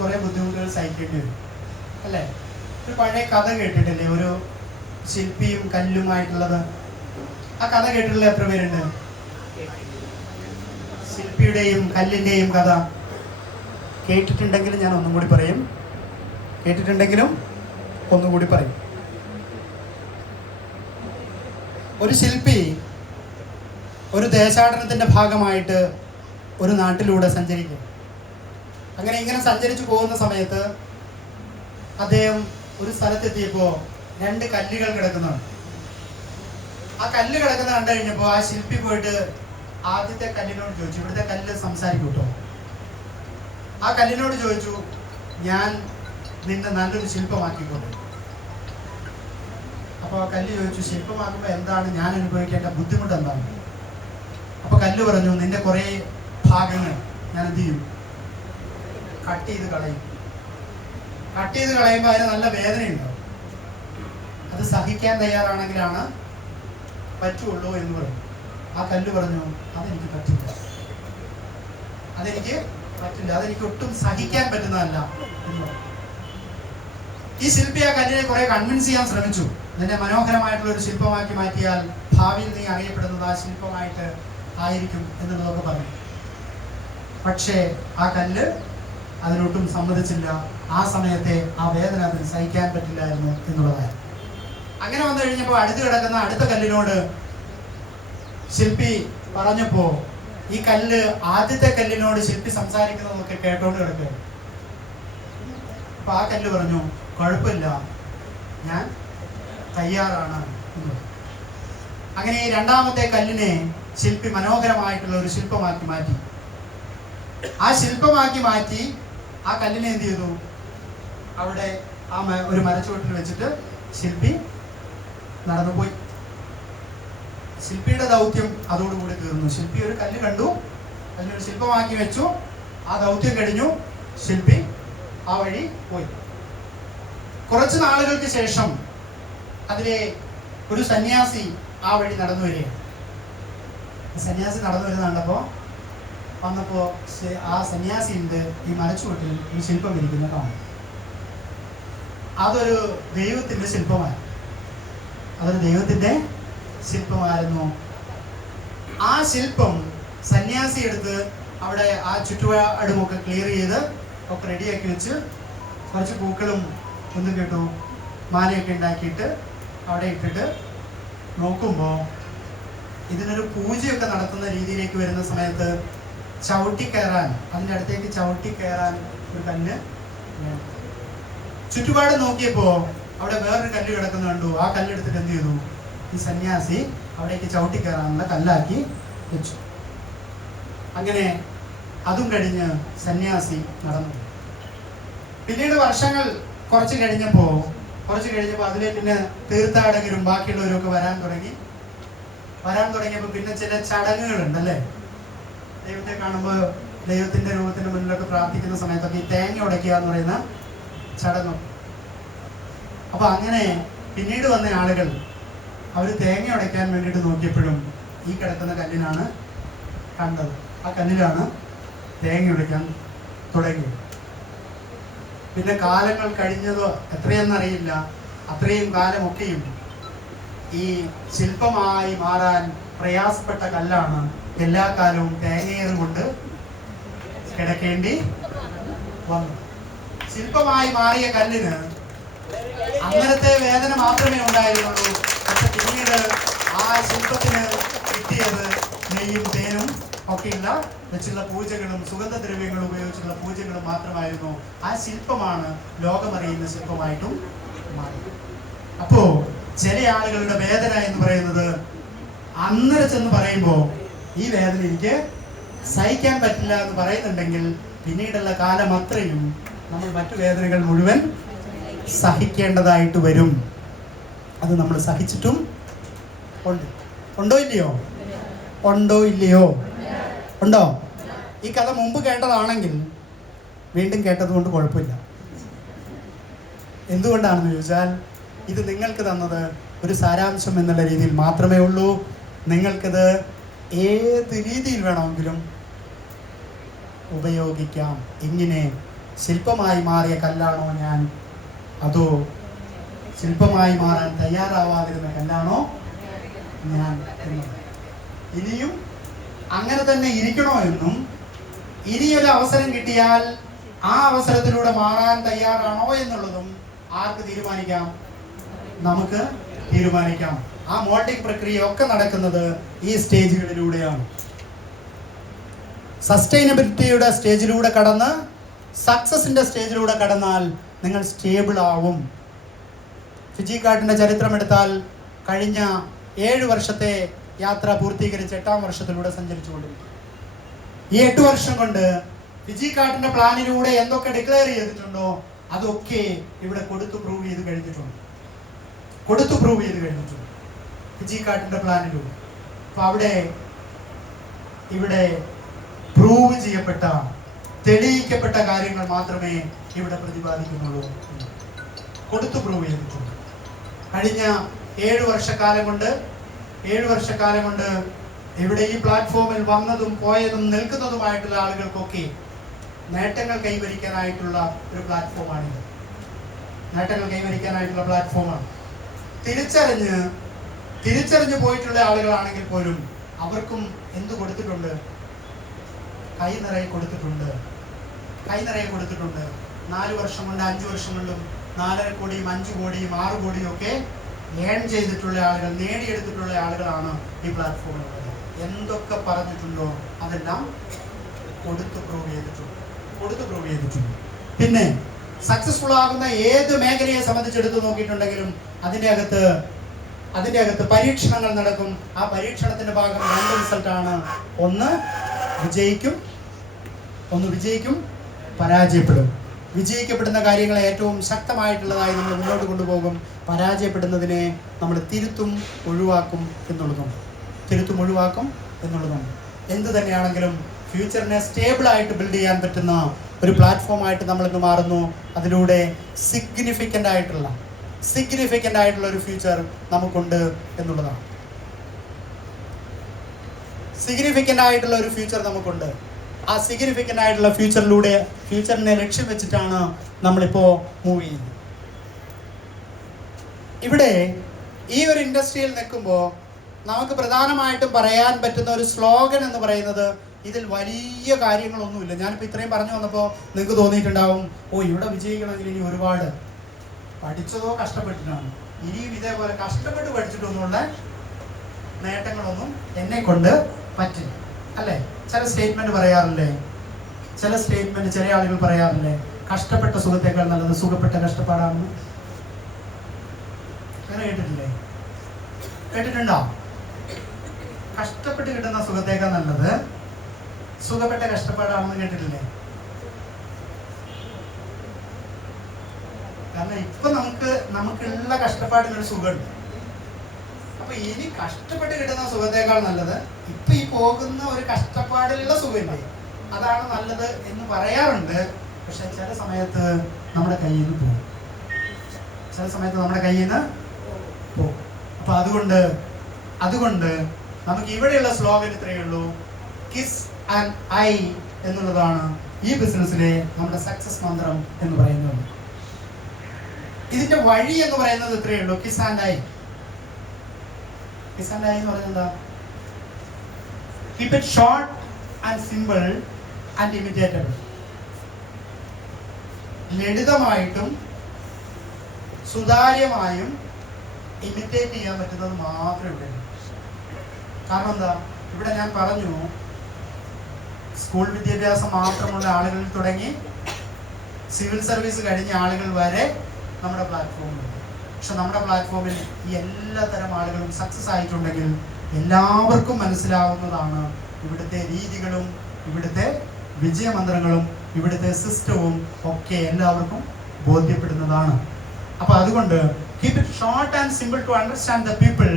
കുറെ ബുദ്ധിമുട്ടുകൾ സഹിക്കേണ്ടി വരും അല്ലേ? ഒരു പഴയ കഥ കേട്ടിട്ടില്ലേ? ഒരു ശില്പിയും കല്ലുമായിട്ടുള്ളത്. ആ കഥ കേട്ടിട്ടുള്ള എത്ര പേരുണ്ട്? ശില്പിയുടെയും കല്ലിന്റെയും കഥ കേട്ടിട്ടുണ്ടെങ്കിലും ഞാൻ ഒന്നും കൂടി പറയും. ഒരു ശില്പി ഒരു ദേശാടനത്തിന്റെ ഭാഗമായിട്ട് ഒരു നാട്ടിലൂടെ സഞ്ചരിക്കും. ഇങ്ങനെ സഞ്ചരിച്ചു പോകുന്ന സമയത്ത് അദ്ദേഹം ഒരു സ്ഥലത്തെത്തിയപ്പോൾ 2 കല്ലുകൾ കിടക്കുന്നുണ്ട്. ആ കല്ല് കിടക്കുന്ന കണ്ടു കഴിഞ്ഞപ്പോൾ ആ ശില്പി പോയിട്ട് ആദ്യത്തെ കല്ലിനോട് ചോദിച്ചു, ഇവിടുത്തെ കല്ല് സംസാരിക്കും കേട്ടോ. ആ കല്ലിനോട് ചോദിച്ചു, ഞാൻ നിന്നെ നല്ലൊരു ശില്പമാക്കിക്കൊണ്ട്. അപ്പോൾ ആ കല്ല് ചോദിച്ചു, ശില്പമാക്കുമ്പോൾ എന്താണ് ഞാൻ അനുഭവിക്കേണ്ട ബുദ്ധിമുട്ട് എന്താണ്? അപ്പൊ കല്ല് പറഞ്ഞു, നിന്റെ കുറെ ഭാഗങ്ങൾ ഞാൻ എന്ത് ചെയ്യും? കട്ട് ചെയ്ത് കളയുമ്പോൾ അതിന് നല്ല വേദനയുണ്ടാവും. അത് സഹിക്കാൻ തയ്യാറാണെങ്കിലാണ് പറ്റുള്ളൂ എന്ന് പറഞ്ഞു. ആ കല്ല് പറഞ്ഞു, അതെനിക്ക് പറ്റില്ല, അതെനിക്ക് ഒട്ടും സഹിക്കാൻ പറ്റുന്നതല്ല. ഈ ശില്പി ആ കല്ലിനെ കുറെ കൺവിൻസ് ചെയ്യാൻ ശ്രമിച്ചു. നിന്നെ മനോഹരമായിട്ടുള്ള ഒരു ശില്പമാക്കി മാറ്റിയാൽ ഭാവിയിൽ നീ അറിയപ്പെടുന്നത് ആ ശില്പമായിട്ട് ആയിരിക്കും എന്നുള്ളതൊക്കെ പറഞ്ഞു. പക്ഷേ ആ കല്ല് അതിനൊട്ടും സമ്മതിച്ചില്ല. ആ സമയത്തെ ആ വേദന അതിന് സഹിക്കാൻ പറ്റില്ലായിരുന്നു എന്നുള്ളതായിരുന്നു. അങ്ങനെ വന്നു കഴിഞ്ഞപ്പോൾ അടുത്ത കല്ലിനോട് ശില്പി പറഞ്ഞപ്പോ ഈ കല്ല് ആദ്യത്തെ കല്ലിനോട് ശില്പി സംസാരിക്കുന്നതൊക്കെ കേട്ടോണ്ട് കിടക്കുക. അപ്പൊ ആ കല്ല് പറഞ്ഞു, കുഴപ്പമില്ല, ഞാൻ തയ്യാറാണ്. അങ്ങനെ ഈ രണ്ടാമത്തെ കല്ലിനെ ശില്പി മനോഹരമായിട്ടുള്ള ഒരു ശില്പമാക്കി മാറ്റി. ആ ശില്പമാക്കി മാറ്റി ആ കല്ലിനെ എന്ത് ചെയ്തു? അവിടെ ആ ഒരു മരച്ചുവട്ടിൽ വെച്ചിട്ട് ശില്പി നടന്നുപോയി. ശില്പിയുടെ ദൗത്യം അതോടുകൂടി തീർന്നു. ശില്പി ഒരു കല്ല് കണ്ടു, അതിനൊരു ശില്പമാക്കി വെച്ചു, ആ ദൗത്യം കഴിഞ്ഞു, ശില്പി ആ വഴി പോയി. കുറച്ച് നാളുകൾക്ക് ശേഷം അതിലെ ഒരു സന്യാസി ആ വഴി നടന്നു വരികയാണ്. സന്യാസി നടന്നു വരുന്ന കണ്ടപ്പോൾ വന്നപ്പോൾ ആ സന്യാസിന്റെ ഈ മരച്ചുവട്ടിൽ ഒരു ശില്പം ഇരിക്കുന്ന കാണും. അതൊരു ദൈവത്തിന്റെ ശില്പമായി, അതൊരു ദൈവത്തിന്റെ ശില്പമായിരുന്നു. ആ ശില്പം സന്യാസി എടുത്ത് അവിടെ ആ ചുറ്റുപാടുമൊക്കെ ക്ലിയർ ചെയ്ത് ഒക്കെ റെഡിയാക്കി വെച്ച് കുറച്ച് പൂക്കളും ഒന്നും കേട്ടു മാലയൊക്കെ ഉണ്ടാക്കിയിട്ട് അവിടെ ഇട്ടിട്ട് നോക്കുമ്പോൾ ഇതിനൊരു പൂജയൊക്കെ നടത്തുന്ന രീതിയിലേക്ക് വരുന്ന സമയത്ത് ചവിട്ടി കയറാൻ, അതിൻ്റെ അടുത്തേക്ക് ചവിട്ടി കയറാൻ ഒരു കല്ല് വേണം. ചുറ്റുപാട് നോക്കിയപ്പോൾ അവിടെ വേറൊരു കല്ല് കിടക്കുന്ന കണ്ടു. ആ കല്ലെടുത്തിട്ട് എന്ത് ചെയ്തു? ഈ സന്യാസി അവിടേക്ക് ചവിട്ടി കയറാനുള്ള കല്ലാക്കി വെച്ചു. അങ്ങനെ അതും കഴിഞ്ഞ് സന്യാസി നടന്നു. പിന്നീട് വർഷങ്ങൾ കുറച്ച് കഴിഞ്ഞപ്പോൾ അതിലെ പിന്നെ തീർത്ഥാടകരും ബാക്കിയുള്ളവരും ഒക്കെ വരാൻ തുടങ്ങിയപ്പോൾ പിന്നെ ചില ചടങ്ങുകളുണ്ടല്ലേ. ദൈവത്തെ കാണുമ്പോൾ ദൈവത്തിന്റെ രൂപത്തിന്റെ മുന്നിലൊക്കെ പ്രാർത്ഥിക്കുന്ന സമയത്തൊക്കെ ഈ തേങ്ങ ഉടയ്ക്കുക എന്ന് പറയുന്ന ചടങ്ങ്. അപ്പൊ അങ്ങനെ പിന്നീട് വന്ന ആളുകൾ അവർ തേങ്ങ ഉടയ്ക്കാൻ വേണ്ടിയിട്ട് നോക്കിയപ്പോഴും ഈ കിടക്കുന്ന കല്ലിനാണ് കണ്ടത്. ആ കല്ലിലാണ് തേങ്ങ ഉടയ്ക്കാൻ തുടങ്ങിയത്. പിന്നെ കാലങ്ങൾ കഴിഞ്ഞതോ എത്രയെന്നറിയില്ല, അത്രയും കാലമൊക്കെയും ഈ ശില്പമായി മാറാൻ പ്രയാസപ്പെട്ട കല്ലാണ് എല്ലാ കാലവും തേങ്ങയേറ് കൊണ്ട് കിടക്കേണ്ടി വന്നു. ശില്പമായി മാറിയ കല്ലിന് അങ്ങനത്തെ വേദന മാത്രമേ ഉണ്ടായിരുന്നുള്ളൂ. പക്ഷെ പിന്നീട് ആ ശില്പത്തിന് കിട്ടിയത് നെയ്യും തേനും ഒക്കെയുള്ള വെച്ചുള്ള പൂജകളും സുഗന്ധദ്രവ്യങ്ങളും ഉപയോഗിച്ചുള്ള പൂജകളും മാത്രമായിരുന്നു. ആ ശില്പമാണ് ലോകമറിയുന്ന ശില്പമായിട്ടും മാറി. അപ്പോ ചില ആളുകളുടെ വേദന എന്ന് പറയുന്നത് അന്നേരം ചെന്ന് പറയുമ്പോൾ ഈ വേദന എനിക്ക് സഹിക്കാൻ പറ്റില്ല എന്ന് പറയുന്നുണ്ടെങ്കിൽ പിന്നീടുള്ള കാലം അത്രയും നമ്മൾ മറ്റു വേദനകൾ മുഴുവൻ സഹിക്കേണ്ടതായിട്ട് വരും. അത് നമ്മൾ സഹിച്ചിട്ടും ഉണ്ടോ ഇല്ലയോ? ഉണ്ടോ? ഈ കഥ മുമ്പ് കേട്ടതാണെങ്കിൽ വീണ്ടും കേട്ടത് കൊണ്ട് കുഴപ്പമില്ല. എന്തുകൊണ്ടാണെന്ന് ചോദിച്ചാൽ ഇത് നിങ്ങൾക്ക് തന്നത് ഒരു സാരാംശം എന്നുള്ള രീതിയിൽ മാത്രമേ ഉള്ളൂ. നിങ്ങൾക്കിത് ഏത് രീതിയിൽ വേണമെങ്കിലും ഉപയോഗിക്കാം. എങ്ങനെ? ശില്പമായി മാറിയ കല്ലാണോ ഞാൻ, അതോ ശില്പമായി മാറാൻ തയ്യാറാവാതിരുന്ന കല്ലാണോ ഞാൻ എന്നത്. ഇനിയും അങ്ങനെ തന്നെ ഇരിക്കണോ എന്നും, ഇനിയൊരു അവസരം കിട്ടിയാൽ ആ അവസരത്തിലൂടെ മാറാൻ തയ്യാറാണോ എന്നുള്ളതും ആർക്ക് തീരുമാനിക്കാം? നമുക്ക് തീരുമാനിക്കാം. ആ മോൾഡിംഗ് പ്രക്രിയ ഒക്കെ നടക്കുന്നത് ഈ സ്റ്റേജുകളിലൂടെയാണ്. സസ്റ്റൈനബിലിറ്റിയുടെ സ്റ്റേജിലൂടെ കടന്ന് സക്സസിന്റെ സ്റ്റേജിലൂടെ കടന്നാൽ നിങ്ങൾ സ്റ്റേബിൾ ആവും. ഫിജി കാർഡിന്റെ ചരിത്രം എടുത്താൽ കഴിഞ്ഞ 7 വർഷത്തെ യാത്ര പൂർത്തീകരിച്ച് 8ാം വർഷത്തിലൂടെ സഞ്ചരിച്ചുകൊണ്ടിരിക്കും. ഈ 8 വർഷം കൊണ്ട് ഫിജി കാർഡിന്റെ പ്ലാനിലൂടെ എന്തൊക്കെ ഡിക്ലെയർ ചെയ്തിട്ടുണ്ടോ അതൊക്കെ ഇവിടെ കൊടുത്തു പ്രൂവ് ചെയ്ത് കഴിഞ്ഞിട്ടുണ്ട്. ഫിജി കാർഡിന്റെ പ്ലാനിലൂടെ. അപ്പൊ ഇവിടെ പ്രൂവ് ചെയ്യപ്പെട്ട, തെളിയിക്കപ്പെട്ട കാര്യങ്ങൾ മാത്രമേ ഇവിടെ പ്രതിപാദിക്കുന്നുള്ളൂ. കൊടുത്തു പ്രൂവ് ചെയ്തിട്ടുണ്ട്. കഴിഞ്ഞ 7 വർഷക്കാലം കൊണ്ട് ഇവിടെ ഈ പ്ലാറ്റ്ഫോമിൽ വന്നതും പോയതും നിൽക്കുന്നതുമായിട്ടുള്ള ആളുകൾക്കൊക്കെ നേട്ടങ്ങൾ കൈവരിക്കാനായിട്ടുള്ള ഒരു പ്ലാറ്റ്ഫോമാണ്. തിരിച്ചറിഞ്ഞ് പോയിട്ടുള്ള ആളുകളാണെങ്കിൽ പോലും അവർക്കും എന്ത് കൊടുത്തിട്ടുണ്ട്? കൈ നിറയെ കൊടുത്തിട്ടുണ്ട്. 4 വർഷം കൊണ്ട് 5 വർഷം കൊണ്ടും 4.5 കോടിയും 5 കോടിയും 6 കോടിയും ഒക്കെ ഏൺ ചെയ്തിട്ടുള്ള ആളുകൾ, നേടിയെടുത്തിട്ടുള്ള ആളുകളാണ് ഈ പ്ലാറ്റ്ഫോമിലുള്ളത്. എന്തൊക്കെ പറഞ്ഞിട്ടുണ്ടോ അതെല്ലാം കൊടുത്തു പ്രൂവ് ചെയ്തിട്ടുണ്ട്. പിന്നെ സക്സസ്ഫുൾ ആകുന്ന ഏത് മേഖലയെ സംബന്ധിച്ചെടുത്ത് നോക്കിയിട്ടുണ്ടെങ്കിലും അതിൻ്റെ അകത്ത് പരീക്ഷണങ്ങൾ നടക്കും. ആ പരീക്ഷണത്തിന്റെ ഭാഗം 2 റിസൾട്ടാണ്. ഒന്ന് വിജയിക്കും, പരാജയപ്പെടും. വിജയിക്കപ്പെടുന്ന കാര്യങ്ങളെ ഏറ്റവും ശക്തമായിട്ടുള്ളതായി നമ്മൾ മുന്നോട്ട് കൊണ്ടുപോകും. പരാജയപ്പെടുന്നതിനെ നമ്മൾ തിരുത്തും, ഒഴിവാക്കും എന്നുള്ളതും. തിരുത്തും ഒഴിവാക്കും എന്നുള്ളതാണ്. എന്ത് തന്നെയാണെങ്കിലും ഫ്യൂച്ചറിനെ സ്റ്റേബിളായിട്ട് ബിൽഡ് ചെയ്യാൻ പറ്റുന്ന ഒരു പ്ലാറ്റ്ഫോമായിട്ട് നമ്മളിന്ന് മാറുന്നു. അതിലൂടെ സിഗ്നിഫിക്കൻ്റ് ആയിട്ടുള്ള ഒരു ഫ്യൂച്ചർ നമുക്കുണ്ട് എന്നുള്ളതാണ്. സിഗ്നിഫിക്കൻ്റ് ആയിട്ടുള്ള ഒരു ഫ്യൂച്ചർ നമുക്കുണ്ട്. ആ സിഗ്നിഫിക്കൻ്റ് ആയിട്ടുള്ള ഫ്യൂച്ചറിനെ ലക്ഷ്യം വെച്ചിട്ടാണ് നമ്മളിപ്പോൾ മൂവ് ചെയ്യുന്നത്. ഇവിടെ ഈ ഒരു ഇൻഡസ്ട്രിയിൽ നിൽക്കുമ്പോൾ നമുക്ക് പ്രധാനമായിട്ടും പറയാൻ പറ്റുന്ന ഒരു സ്ലോഗൻ എന്ന് പറയുന്നത്, ഇതിൽ വലിയ കാര്യങ്ങളൊന്നുമില്ല. ഞാനിപ്പോൾ ഇത്രയും പറഞ്ഞു വന്നപ്പോൾ നിങ്ങൾക്ക് തോന്നിയിട്ടുണ്ടാവും, ഇവിടെ വിജയിക്കണമെങ്കിൽ ഇനി ഒരുപാട് പഠിച്ചതോ കഷ്ടപ്പെട്ടിട്ടാണ്, ഇനിയും ഇതേപോലെ കഷ്ടപ്പെട്ട് പഠിച്ചിട്ടൊന്നുമുള്ള നേട്ടങ്ങളൊന്നും എന്നെ കൊണ്ട് പറ്റില്ല, അല്ലേ? ചില സ്റ്റേറ്റ്മെന്റ് പറയാറില്ലേ, ചില ആളുകൾ പറയാറില്ലേ, കഷ്ടപ്പെട്ട സുഖത്തേക്കാൾ നല്ലത് സുഖപ്പെട്ട കഷ്ടപ്പാടാണെന്ന്. അങ്ങനെ കേട്ടിട്ടുണ്ടോ? കഷ്ടപ്പെട്ട് കിട്ടുന്ന സുഖത്തേക്കാൾ നല്ലത് സുഖപ്പെട്ട കഷ്ടപ്പാടാണെന്ന് കേട്ടിട്ടില്ലേ? കാരണം ഇപ്പൊ നമുക്കുള്ള കഷ്ടപ്പാടിനൊരു സുഖമുണ്ട്. അപ്പൊ ഇനി കഷ്ടപ്പെട്ട് കിട്ടുന്ന സുഖത്തേക്കാൾ നല്ലത് ഇപ്പൊ ഈ പോകുന്ന ഒരു കഷ്ടപ്പാടിലുള്ള സുഖമില്ലേ, അതാണ് നല്ലത് എന്ന് പറയാറുണ്ട്. പക്ഷെ ചില സമയത്ത് നമ്മുടെ കയ്യിൽ നിന്ന് പോകും. അപ്പൊ അതുകൊണ്ട് നമുക്ക് ഇവിടെയുള്ള സ്ലോഗൻ ഇത്രയേ ഉള്ളൂ, കിസ് ആൻഡ് ഐ എന്നുള്ളതാണ് ഈ ബിസിനസ്സിലെ നമ്മുടെ സക്സസ് മന്ത്രം എന്ന് പറയുന്നത്. ഇതിന്റെ വഴി എന്ന് പറയുന്നത് ഇത്രയേ ഉള്ളൂ, KISS and I. KISS and I എന്ന് പറയുന്നത് എന്താ? Keep it short and simple and imitable. ലളിതമായിട്ടും സുതാര്യമായും ഇമിറ്റേറ്റ് ചെയ്യാൻ പറ്റുന്നത് മാത്രമേ ഇവിടെ. കാരണം എന്താ? ഇവിടെ ഞാൻ പറഞ്ഞു, സ്കൂൾ വിദ്യാഭ്യാസം മാത്രമുള്ള ആളുകളിൽ തുടങ്ങി സിവിൽ സർവീസ് കഴിഞ്ഞ ആളുകൾ വരെ നമ്മുടെ പ്ലാറ്റ്ഫോമിൽ. പക്ഷെ നമ്മുടെ പ്ലാറ്റ്ഫോമിൽ ഈ എല്ലാ തരം ആളുകളും സക്സസ് ആയിട്ടുണ്ടെങ്കിൽ എല്ലാവർക്കും മനസ്സിലാവുന്നതാണ് ഇവിടുത്തെ രീതികളും ഇവിടുത്തെ വിജയമന്ത്രങ്ങളും ഇവിടുത്തെ സിസ്റ്റവും ഒക്കെ എല്ലാവർക്കും ബോധ്യപ്പെടുന്നതാണ്. അപ്പൊ അതുകൊണ്ട് keep it short and simple to understand the people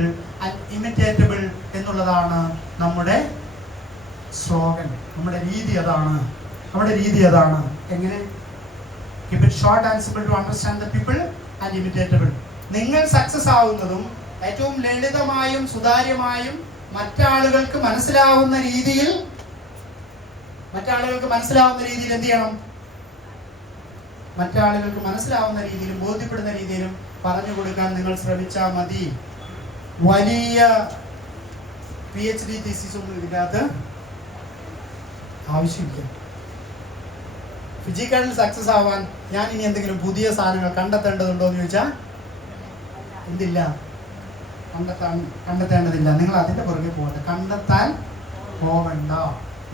and imitable എന്നുള്ളതാണ് നമ്മുടെ സ്ലോഗൻ. നമ്മുടെ രീതി അതാണ്. എങ്ങനെ? Keep it short and simple to understand the people and imitable. നിങ്ങൾ സക്സസ് ആവുന്നതും ഏറ്റവും ലളിതമായും സുതാര്യമായും മറ്റാളുകൾക്ക് മനസ്സിലാവുന്ന രീതിയിൽ എന്ത് ചെയ്യണം? മറ്റാളുകൾക്ക് മനസ്സിലാവുന്ന രീതിയിലും ബോധ്യപ്പെടുന്ന രീതിയിലും പറഞ്ഞു കൊടുക്കാൻ നിങ്ങൾ ശ്രമിച്ചാൽ മതി. വലിയ PhD തീസിസ് ഒന്നും ഇതിനകത്ത് ആവശ്യമില്ല. ഫിസിക്കലിൽ സക്സസ് ആവാൻ ഞാൻ ഇനി എന്തെങ്കിലും പുതിയ സാധനങ്ങൾ കണ്ടെത്തേണ്ടതുണ്ടോ എന്ന് ചോദിച്ചാൽ എന്തില്ല, കണ്ടെത്തേണ്ടതില്ല. നിങ്ങൾ അതിന്റെ പുറകെ പോകട്ടെ, കണ്ടെത്താൻ പോകണ്ട.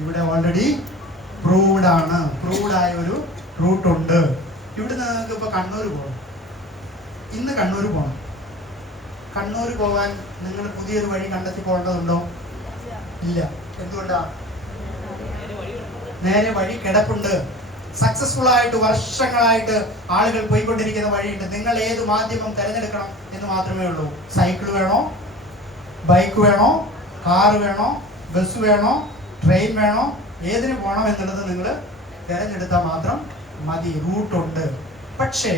ഇവിടെ ഓൾറെഡി പ്രൂവ്ഡ് ആയ ഒരു റൂട്ട് ഉണ്ട്. ഇവിടുന്ന് നിങ്ങൾക്ക് ഇപ്പൊ കണ്ണൂർ പോകണം. ഇന്ന് കണ്ണൂർ പോകണം. കണ്ണൂർ പോകാൻ നിങ്ങൾ പുതിയൊരു വഴി കണ്ടെത്തി പോകേണ്ടതുണ്ടോ? ഇല്ല. എന്തുകൊണ്ടാ? നേരെ വഴി കിടപ്പുണ്ട്. സക്സസ്ഫുൾ ആയിട്ട് വർഷങ്ങളായിട്ട് ആളുകൾ പോയിക്കൊണ്ടിരിക്കുന്ന വഴിയുണ്ട്. നിങ്ങൾ ഏത് മാധ്യമം തിരഞ്ഞെടുക്കണം എന്ന് മാത്രമേ ഉള്ളൂ. സൈക്കിൾ വേണോ, ബൈക്ക് വേണോ, കാറ് വേണോ, ബസ് വേണോ, ട്രെയിൻ വേണോ, ഏതിന് പോകണം എന്നുള്ളത് നിങ്ങൾ തിരഞ്ഞെടുത്താൽ മാത്രം മതി. റൂട്ടുണ്ട്. പക്ഷേ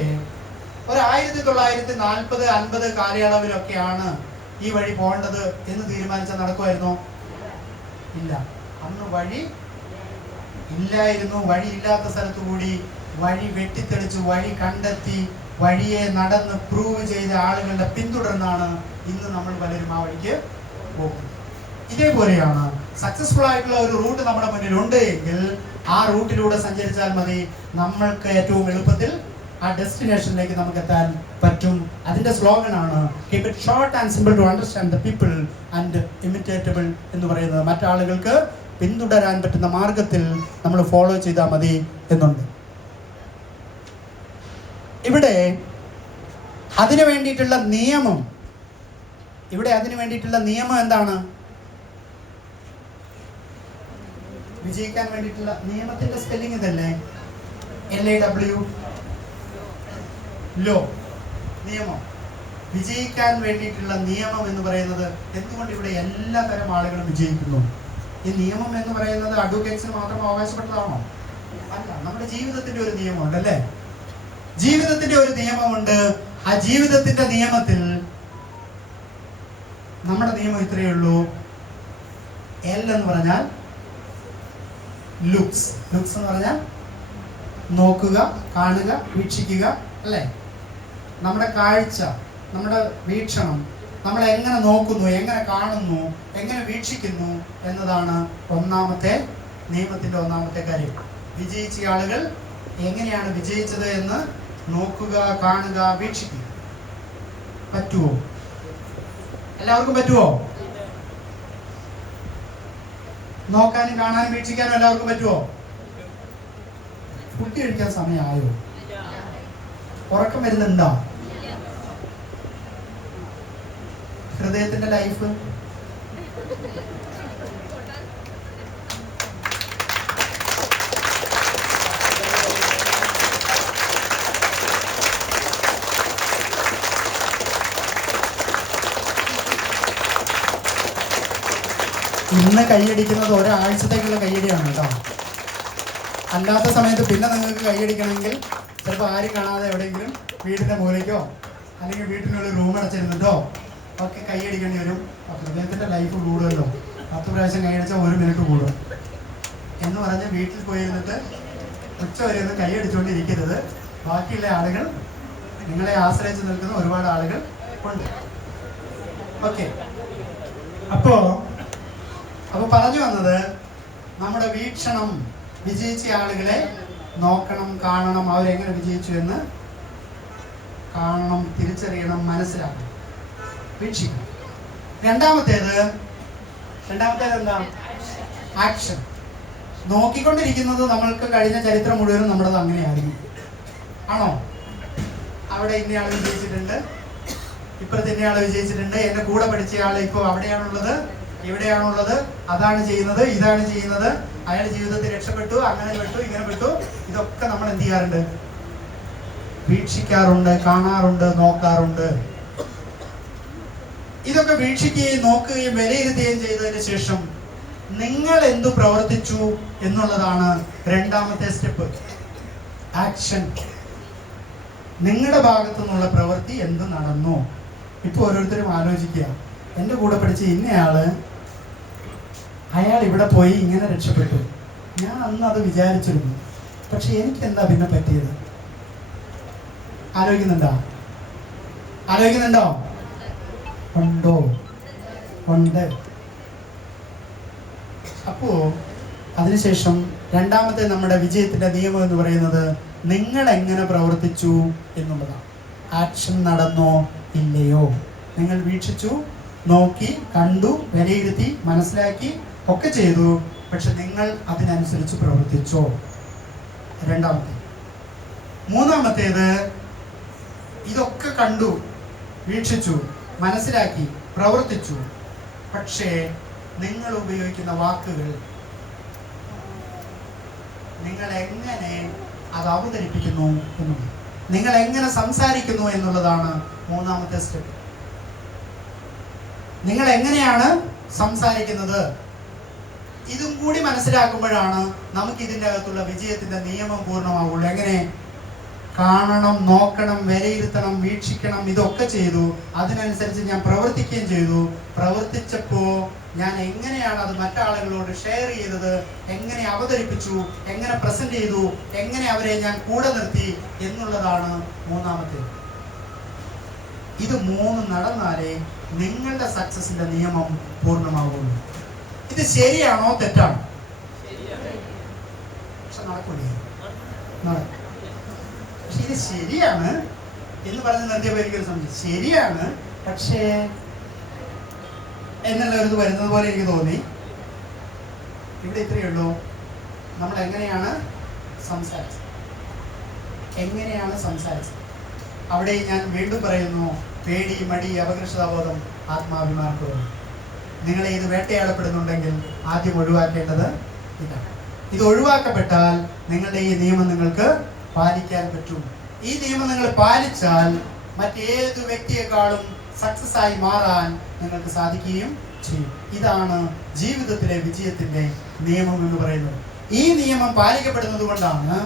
ഒരു 1940-50 കാലയളവിലൊക്കെയാണ് ഈ വഴി പോകേണ്ടത് എന്ന് തീരുമാനിച്ചാൽ നടക്കുമായിരുന്നോ? ഇല്ല. അന്ന് വഴി ഇല്ലായിരുന്നു. വഴിയില്ലാത്ത സ്ഥലത്തു കൂടി വഴി വെട്ടിത്തെളിച്ച് വഴി കണ്ടെത്തി വഴിയെ നടന്ന് പ്രൂവ് ചെയ്ത ആളുകളുടെ പിന്തുടർന്നാണ് ഇന്ന് നമ്മൾ പലരും ആ വഴിക്ക് പോകുന്നത്. ഇതേപോലെയാണ് സക്സസ്ഫുൾ ആയിട്ടുള്ള ഒരു റൂട്ട് നമ്മുടെ മുന്നിലുണ്ട് എങ്കിൽ ആ റൂട്ടിലൂടെ സഞ്ചരിച്ചാൽ മതി. നമ്മൾക്ക് ഏറ്റവും എളുപ്പത്തിൽ ആ ഡെസ്റ്റിനേഷനിലേക്ക് നമുക്ക് എത്താൻ പറ്റും. അതിന്റെ സ്ലോഗനാണ് keep it short and simple to understand the people and imitable എന്ന് പറയുന്നത്. മറ്റാളുകൾക്ക് പിന്തുടരാൻ പറ്റുന്ന മാർഗത്തിൽ നമ്മൾ ഫോളോ ചെയ്താൽ മതി എന്നുണ്ട്. ഇവിടെ അതിനു വേണ്ടിയിട്ടുള്ള നിയമം എന്താണ്? വിജയിക്കാൻ വേണ്ടിയിട്ടുള്ള നിയമത്തിന്റെ സ്പെല്ലിംഗ് ഇതല്ലേ? LAW, ലോ, നിയമം. വിജയിക്കാൻ വേണ്ടിയിട്ടുള്ള നിയമം എന്ന് പറയുന്നത് എന്തുകൊണ്ട് ഇവിടെ എല്ലാ തരം ആളുകളും വിജയിക്കുന്നു? ഈ നിയമം എന്ന് പറയുന്നത് അഡ്വക്കേറ്റ്സിന് മാത്രം അവകാശപ്പെട്ടതാണോ? അല്ല, നമ്മുടെ ജീവിതത്തിന്റെ ഒരു നിയമമുണ്ട് അല്ലേ? ജീവിതത്തിന്റെ ഒരു നിയമമുണ്ട്. ആ ജീവിതത്തിന്റെ നിയമത്തിൽ നമ്മുടെ നിയമം ഇത്രയേ ഉള്ളൂ. എൽ എന്ന് പറഞ്ഞാൽ ലുക്സ്. ലുക്സ് എന്ന് പറഞ്ഞാൽ നോക്കുക, കാണുക, വീക്ഷിക്കുക അല്ലേ? നമ്മുടെ കാഴ്ച, നമ്മുടെ വീക്ഷണം, നമ്മൾ എങ്ങനെ നോക്കുന്നു, എങ്ങനെ കാണുന്നു, എങ്ങനെ വീക്ഷിക്കുന്നു എന്നതാണ് നിയമത്തിന്റെ ഒന്നാമത്തെ കാര്യം. വിജയിച്ച ആളുകൾ എങ്ങനെയാണ് വിജയിച്ചത് എന്ന് നോക്കുക, കാണുക, വീക്ഷിക്കുക. പറ്റുമോ? എല്ലാവർക്കും പറ്റുമോ? നോക്കാനും കാണാനും വീക്ഷിക്കാനും എല്ലാവർക്കും പറ്റുമോ? ഫുഡ് കഴിക്കാൻ സമയമായോ? ഉറക്കം വരുന്നുണ്ടോ? ഹൃദയത്തിന്റെ ലൈഫ് ഇന്ന് കൈയടിക്കുന്നത് ഒരാഴ്ചത്തേക്കുള്ള കൈയടിയാണ് കേട്ടോ. അല്ലാത്ത സമയത്ത് പിന്നെ നിങ്ങൾക്ക് കൈയടിക്കണമെങ്കിൽ ചിലപ്പോൾ ആരും കാണാതെ എവിടെയെങ്കിലും വീടിന്റെ മൂലയ്ക്കോ അല്ലെങ്കിൽ വീട്ടിനുള്ള റൂം അടച്ചിരുന്നിട്ടോ ഒക്കെ കൈയടിക്കേണ്ടി വരും. ഹൃദയത്തിന്റെ ലൈഫ് കൂടുമല്ലോ. 10 പ്രാവശ്യം കൈയടിച്ചാൽ 1 മിനിറ്റ് കൂടും എന്ന് പറഞ്ഞ് വീട്ടിൽ പോയിരുന്നിട്ട് ഉച്ച വരെ ഒന്നും കൈയടിച്ചുകൊണ്ടിരിക്കരുത്. ബാക്കിയുള്ള ആളുകൾ, നിങ്ങളെ ആശ്രയിച്ച് നിൽക്കുന്ന ഒരുപാട് ആളുകൾ ഉണ്ട്. ഓക്കെ, അപ്പോ പറഞ്ഞു വന്നത്, നമ്മുടെ വീക്ഷണം, വിജയിച്ച ആളുകളെ നോക്കണം, കാണണം, അവരെങ്ങനെ വിജയിച്ചു എന്ന് കാണണം, തിരിച്ചറിയണം, മനസ്സിലാക്കണം, വീക്ഷിക്കണം. രണ്ടാമത്തേത് എന്താ? ആക്ഷൻ. നോക്കിക്കൊണ്ടിരിക്കുന്നത് നമ്മൾക്ക് കഴിഞ്ഞ ചരിത്രം മുഴുവനും നമ്മുടേത് അങ്ങനെയായിരുന്നു. ആണോ? അവിടെ ഇന്നയാൾ വിജയിച്ചിട്ടുണ്ട്, ഇപ്പുറത്ത് ഇന്നയാൾ വിജയിച്ചിട്ടുണ്ട്, എന്റെ കൂടെ പഠിച്ച ആൾ ഇപ്പോൾ അവിടെയാണുള്ളത്, ഇവിടെയാണുള്ളത്, അതാണ് ചെയ്യുന്നത്, ഇതാണ് ചെയ്യുന്നത്, അയാൾ ജീവിതത്തിൽ രക്ഷപ്പെട്ടു, അങ്ങനെ പെട്ടു, ഇങ്ങനെ പെട്ടു. ഇതൊക്കെ നമ്മൾ എന്ത് ചെയ്യാറുണ്ട്? വീക്ഷിക്കാറുണ്ട്, കാണാറുണ്ട്, നോക്കാറുണ്ട്. ഇതൊക്കെ വീക്ഷിക്കുകയും നോക്കുകയും വിലയിരുത്തുകയും ചെയ്തതിന് ശേഷം നിങ്ങൾ എന്തു പ്രവർത്തിച്ചു എന്നുള്ളതാണ് രണ്ടാമത്തെ സ്റ്റെപ്പ്. ആക്ഷൻ. നിങ്ങളുടെ ഭാഗത്തു നിന്നുള്ള പ്രവൃത്തി എന്ത് നടന്നു? ഇപ്പൊ ഓരോരുത്തരും ആലോചിക്കുക, എൻ്റെ കൂടെ പഠിച്ച ഇന്നയാള്, അയാൾ ഇവിടെ പോയി ഇങ്ങനെ രക്ഷപ്പെട്ടു, ഞാൻ അന്ന് അത് വിചാരിച്ചിരുന്നു, പക്ഷെ എനിക്ക് എന്താ പിന്നെ പറ്റിയത്? ആലോചിക്കുന്നുണ്ടോ? ഉണ്ടോ? ഉണ്ട്. അപ്പോ അതിനുശേഷം രണ്ടാമത്തെ നമ്മുടെ വിജയത്തിന്റെ നിയമം എന്ന് പറയുന്നത് നിങ്ങൾ എങ്ങനെ പ്രവർത്തിച്ചു എന്നുള്ളതാണ്. ആക്ഷൻ നടന്നോ ഇല്ലയോ? നിങ്ങൾ വീക്ഷിച്ചു, നോക്കി, കണ്ടു, വിലയിരുത്തി, മനസ്സിലാക്കി ഒക്കെ ചെയ്തു, പക്ഷെ നിങ്ങൾ അതിനനുസരിച്ച് പ്രവർത്തിച്ചോ? രണ്ടാമത്തെ. മൂന്നാമത്തേത്, ഇതൊക്കെ കണ്ടു, വീക്ഷിച്ചു, മനസ്സിലാക്കി, പ്രവർത്തിച്ചു, പക്ഷേ നിങ്ങൾ ഉപയോഗിക്കുന്ന വാക്കുകൾ, നിങ്ങൾ എങ്ങനെ അത് അവതരിപ്പിക്കുന്നു എന്നുള്ളത്, നിങ്ങൾ എങ്ങനെ സംസാരിക്കുന്നു എന്നുള്ളതാണ് മൂന്നാമത്തെ സ്റ്റെപ്പ്. നിങ്ങൾ എങ്ങനെയാണ് സംസാരിക്കുന്നത്? ഇതും കൂടി മനസ്സിലാക്കുമ്പോഴാണ് നമുക്ക് ഇതിൻ്റെ അകത്തുള്ള വിജയത്തിന്റെ നിയമം പൂർണ്ണമാവുള്ളൂ. എങ്ങനെ? കാണണം, നോക്കണം, വിലയിരുത്തണം, വീക്ഷിക്കണം, ഇതൊക്കെ ചെയ്തു, അതിനനുസരിച്ച് ഞാൻ പ്രവർത്തിക്കുകയും ചെയ്തു. പ്രവർത്തിച്ചപ്പോ ഞാൻ എങ്ങനെയാണ് അത് മറ്റാളുകളോട് ഷെയർ ചെയ്തത്, എങ്ങനെ അവതരിപ്പിച്ചു, എങ്ങനെ പ്രസന്റ് ചെയ്തു, എങ്ങനെ അവരെ ഞാൻ കൂടെ നിർത്തി എന്നുള്ളതാണ് മൂന്നാമത്തേത്. ഇത് മൂന്ന് നടന്നാലേ നിങ്ങളുടെ സക്സസിന്റെ നിയമം പൂർണ്ണമാവുള്ളൂ. ഇത് ശരിയാണോ തെറ്റാണോ? പക്ഷെ നടക്കൂലേ? പക്ഷെ ഇത് ശരിയാണ് എന്ന് പറഞ്ഞ് നിർത്തിയപ്പോൾ സംശയം. ശരിയാണ്, പക്ഷേ എന്നുള്ള ഒരു ഇത് വരുന്നത് പോലെ എനിക്ക് തോന്നി. ഇവിടെ ഇത്രയേ ഉള്ളൂ. നമ്മൾ എങ്ങനെയാണ് സംസാരിച്ചത്? അവിടെ ഞാൻ വീണ്ടും പറയുന്നു, പേടി, മടി, അപകർഷതാബോധം, ആത്മാഭിമാനത്തോളം നിങ്ങളെ ഇത് വേട്ടയാടപ്പെടുന്നുണ്ടെങ്കിൽ ആദ്യം ഒഴിവാക്കേണ്ടത് ഇതാണ്. ഇത് ഒഴിവാക്കപ്പെട്ടാൽ നിങ്ങളുടെ ഈ നിയമം നിങ്ങൾക്ക് പാലിക്കാൻ പറ്റും. ഈ നിയമം നിങ്ങൾ പാലിച്ചാൽ മറ്റേത് വ്യക്തിയെക്കാളും സക്സസ് ആയി മാറാൻ നിങ്ങൾക്ക് സാധിക്കുകയും ചെയ്യും. ഇതാണ് ജീവിതത്തിലെ വിജയത്തിന്റെ നിയമം എന്ന് പറയുന്നത്. ഈ നിയമം പാലിക്കപ്പെടുന്നത് കൊണ്ടാണ്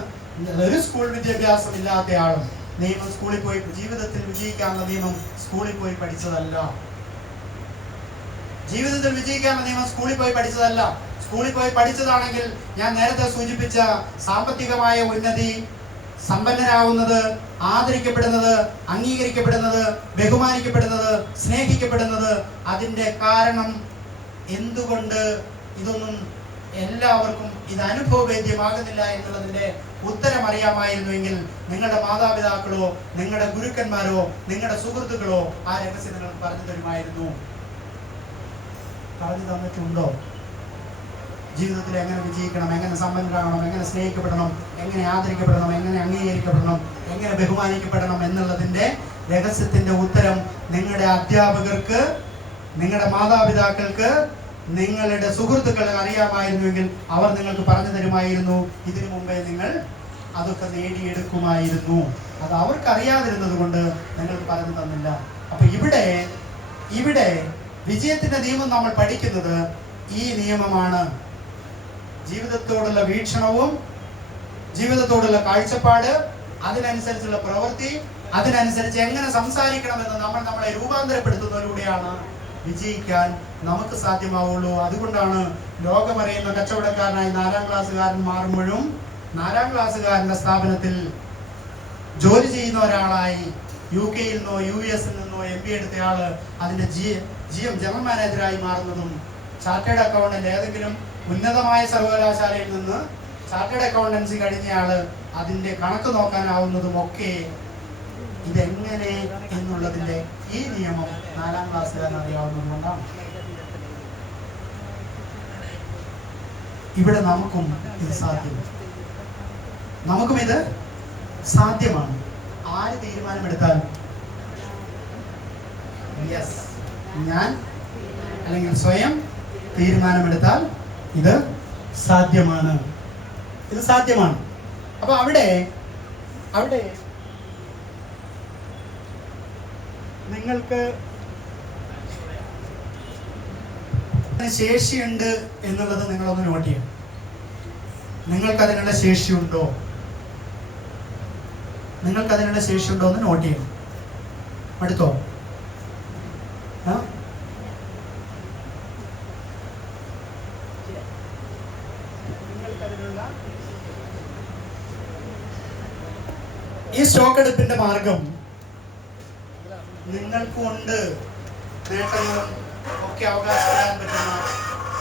ഒരു സ്കൂൾ വിദ്യാഭ്യാസം ഇല്ലാത്ത ആളും നിയമം സ്കൂളിൽ പോയി ജീവിതത്തിൽ വിജയിക്കാനുള്ള നിയമം സ്കൂളിൽ പോയി പഠിച്ചതല്ല. ജീവിതത്തിൽ വിജയിക്കാനുള്ള നിയമം സ്കൂളിൽ പോയി പഠിച്ചതല്ല. സ്കൂളിൽ പോയി പഠിച്ചതാണെങ്കിൽ ഞാൻ നേരത്തെ സൂചിപ്പിച്ച സാമ്പത്തികമായ ഉന്നതി, സമ്പന്നരാകുന്നത്, ആദരിക്കപ്പെടുന്നത്, അംഗീകരിക്കപ്പെടുന്നത്, ബഹുമാനിക്കപ്പെടുന്നത്, സ്നേഹിക്കപ്പെടുന്നത്, അതിന്റെ കാരണം എന്തുകൊണ്ട് ഇതൊന്നും എല്ലാവർക്കും ഇത് അനുഭവവേദ്യമാകുന്നില്ല എന്നുള്ളതിന്റെ ഉത്തരം അറിയാമായിരുന്നുവെങ്കിൽ നിങ്ങളുടെ മാതാപിതാക്കളോ നിങ്ങളുടെ ഗുരുക്കന്മാരോ നിങ്ങളുടെ സുഹൃത്തുക്കളോ ആ രഹസ്യം നിങ്ങൾക്ക് പറഞ്ഞു തരുമായിരുന്നു. പറഞ്ഞു തന്നിട്ടുണ്ടോ? ജീവിതത്തിൽ എങ്ങനെ വിജയിക്കണം, എങ്ങനെ സമ്പന്നരാകണം, എങ്ങനെ സ്നേഹിക്കപ്പെടണം, എങ്ങനെ ആദരിക്കപ്പെടണം, എങ്ങനെ അംഗീകരിക്കപ്പെടണം, എങ്ങനെ ബഹുമാനിക്കപ്പെടണം എന്നുള്ളതിന്റെ രഹസ്യത്തിന്റെ ഉത്തരം നിങ്ങളുടെ അധ്യാപകർക്ക്, നിങ്ങളുടെ മാതാപിതാക്കൾക്ക്, നിങ്ങളുടെ സുഹൃത്തുക്കൾക്ക് അറിയാമായിരുന്നുവെങ്കിൽ അവർ നിങ്ങൾക്ക് പറഞ്ഞു തരുമായിരുന്നു. ഇതിനു മുമ്പേ നിങ്ങൾ അതൊക്കെ നേടിയെടുക്കുമായിരുന്നു. അത് അവർക്ക് അറിയാതിരുന്നത് കൊണ്ട് നിങ്ങൾക്ക് പറഞ്ഞു തന്നില്ല. അപ്പൊ ഇവിടെ വിജയത്തിന്റെ നിയമം നമ്മൾ പഠിക്കുന്നത് ഈ നിയമമാണ്. ജീവിതത്തോടുള്ള വീക്ഷണവും ജീവിതത്തോടുള്ള കാഴ്ചപ്പാട്, അതിനനുസരിച്ചുള്ള പ്രവൃത്തി, അതിനനുസരിച്ച് എങ്ങനെ സംസാരിക്കണമെന്ന് നമ്മളെ രൂപാന്തരപ്പെടുത്തുന്നതിലൂടെയാണ് വിജയിക്കാൻ നമുക്ക് സാധ്യമാവുള്ളൂ. അതുകൊണ്ടാണ് ലോകമറിയുന്ന കച്ചവടക്കാരനായി 4ാം ക്ലാസ്സുകാരൻ മാറുമ്പോഴും 4ാം ക്ലാസ്സുകാരന്റെ സ്ഥാപനത്തിൽ ജോലി ചെയ്യുന്ന ഒരാളായി UK യിൽ നിന്നോ US ൽ നിന്നോ MBA എടുത്തയാള് അതിന്റെ GM ജനറൽ മാനേജറായി മാറുന്നതും, ചാർട്ടേഡ് അക്കൗണ്ടന്റ് ഏതെങ്കിലും ഉന്നതമായ സർവകലാശാലയിൽ നിന്ന് ചാർട്ടേഡ് അക്കൗണ്ടൻസി കഴിഞ്ഞയാള് അതിന്റെ കണക്ക് നോക്കാനാവുന്നതും ഒക്കെ ഇതെങ്ങനെ എന്നുള്ളതിന്റെ ഈ നിയമം 4ാം ക്ലാസ്സുകാരൻ അറിയാവുന്നതുകൊണ്ടാണ്. ഇവിടെ നമുക്കും ഇത് സാധ്യമാണ്. നമുക്കും ഇത് സാധ്യമാണ്. ആര് തീരുമാനമെടുത്താൽ ഞാൻ അല്ലെങ്കിൽ സ്വയം തീരുമാനമെടുത്താൽ ഇത് സാധ്യമാണ്. ഇത് സാധ്യമാണ്. അപ്പൊ അവിടെ നിങ്ങൾക്ക് ശേഷിയുണ്ട് എന്നുള്ളത് നിങ്ങളൊന്ന് നോട്ട് ചെയ്യണം. നിങ്ങൾക്കതിനുള്ള ശേഷിയുണ്ടോ? നിങ്ങൾക്കതിനുള്ള ശേഷിയുണ്ടോ എന്ന് നോട്ട് ചെയ്യണം. അടുത്തോ? ഈ സ്റ്റോക്ക് എടുപ്പിന്റെ മാർഗം നിങ്ങൾക്കുണ്ട്. നേട്ടങ്ങളും ഒക്കെ അവകാശപ്പെടാൻ പറ്റുന്ന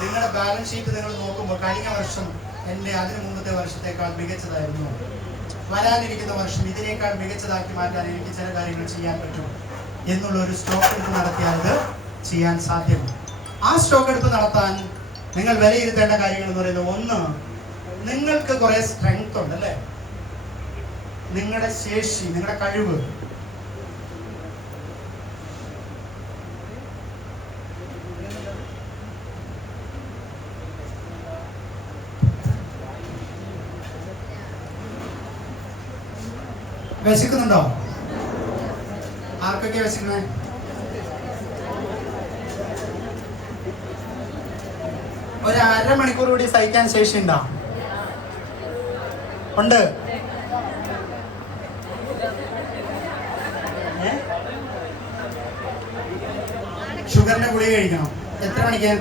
നിങ്ങളുടെ ബാലൻസ് ഷീറ്റ് നിങ്ങൾ നോക്കുമ്പോൾ കഴിഞ്ഞ വർഷം എൻ്റെ അതിനു മുമ്പത്തെ വർഷത്തേക്കാൾ മികച്ചതായിരുന്നു, വരാനിരിക്കുന്ന വർഷം ഇതിനേക്കാൾ മികച്ചതാക്കി മാറ്റാൻ എനിക്ക് ചില കാര്യങ്ങൾ ചെയ്യാൻ പറ്റും എന്നുള്ള ഒരു സ്റ്റോക്ക് എടുപ്പ് നടത്തിയാൽ ഇത് ചെയ്യാൻ സാധ്യമാണ്. ആ സ്റ്റോക്ക് എടുപ്പ് നടത്താൻ നിങ്ങൾ വിലയിരുത്തേണ്ട കാര്യങ്ങൾ എന്ന് പറയുന്നത്, ഒന്ന്, നിങ്ങൾക്ക് കുറെ സ്ട്രെങ്ത് ഉണ്ട് അല്ലേ? നിങ്ങളുടെ ശേഷി, നിങ്ങളുടെ കഴിവ്. വിശക്കുന്നുണ്ടോ? ആർക്കൊക്കെ വിശക്കണേ? ഒരു 1/2 മണിക്കൂർ കൂടി സഹിക്കാൻ ശേഷി ഉണ്ടോ? ഉണ്ട്. ഷുഗറിന്റെ ഗുളിക കഴിക്കണം. എത്ര മണിക്ക്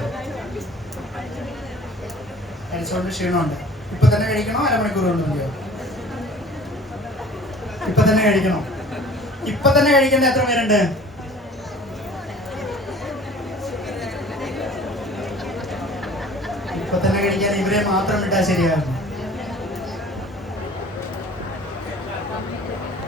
കഴിച്ചോണ്ട് ക്ഷീണമുണ്ട്? ഇപ്പൊ തന്നെ കഴിക്കണോ? 1/2 മണിക്കൂർ കൊണ്ട് മതിയോ? ഇപ്പൊ തന്നെ കഴിക്കണോ? ഇപ്പൊ തന്നെ കഴിക്കേണ്ട എത്ര പേരുണ്ട്? ഇപ്പൊ തന്നെ കഴിക്കാൻ ഇവരെ മാത്രം വിട്ടാൽ ശരിയായിരുന്നു.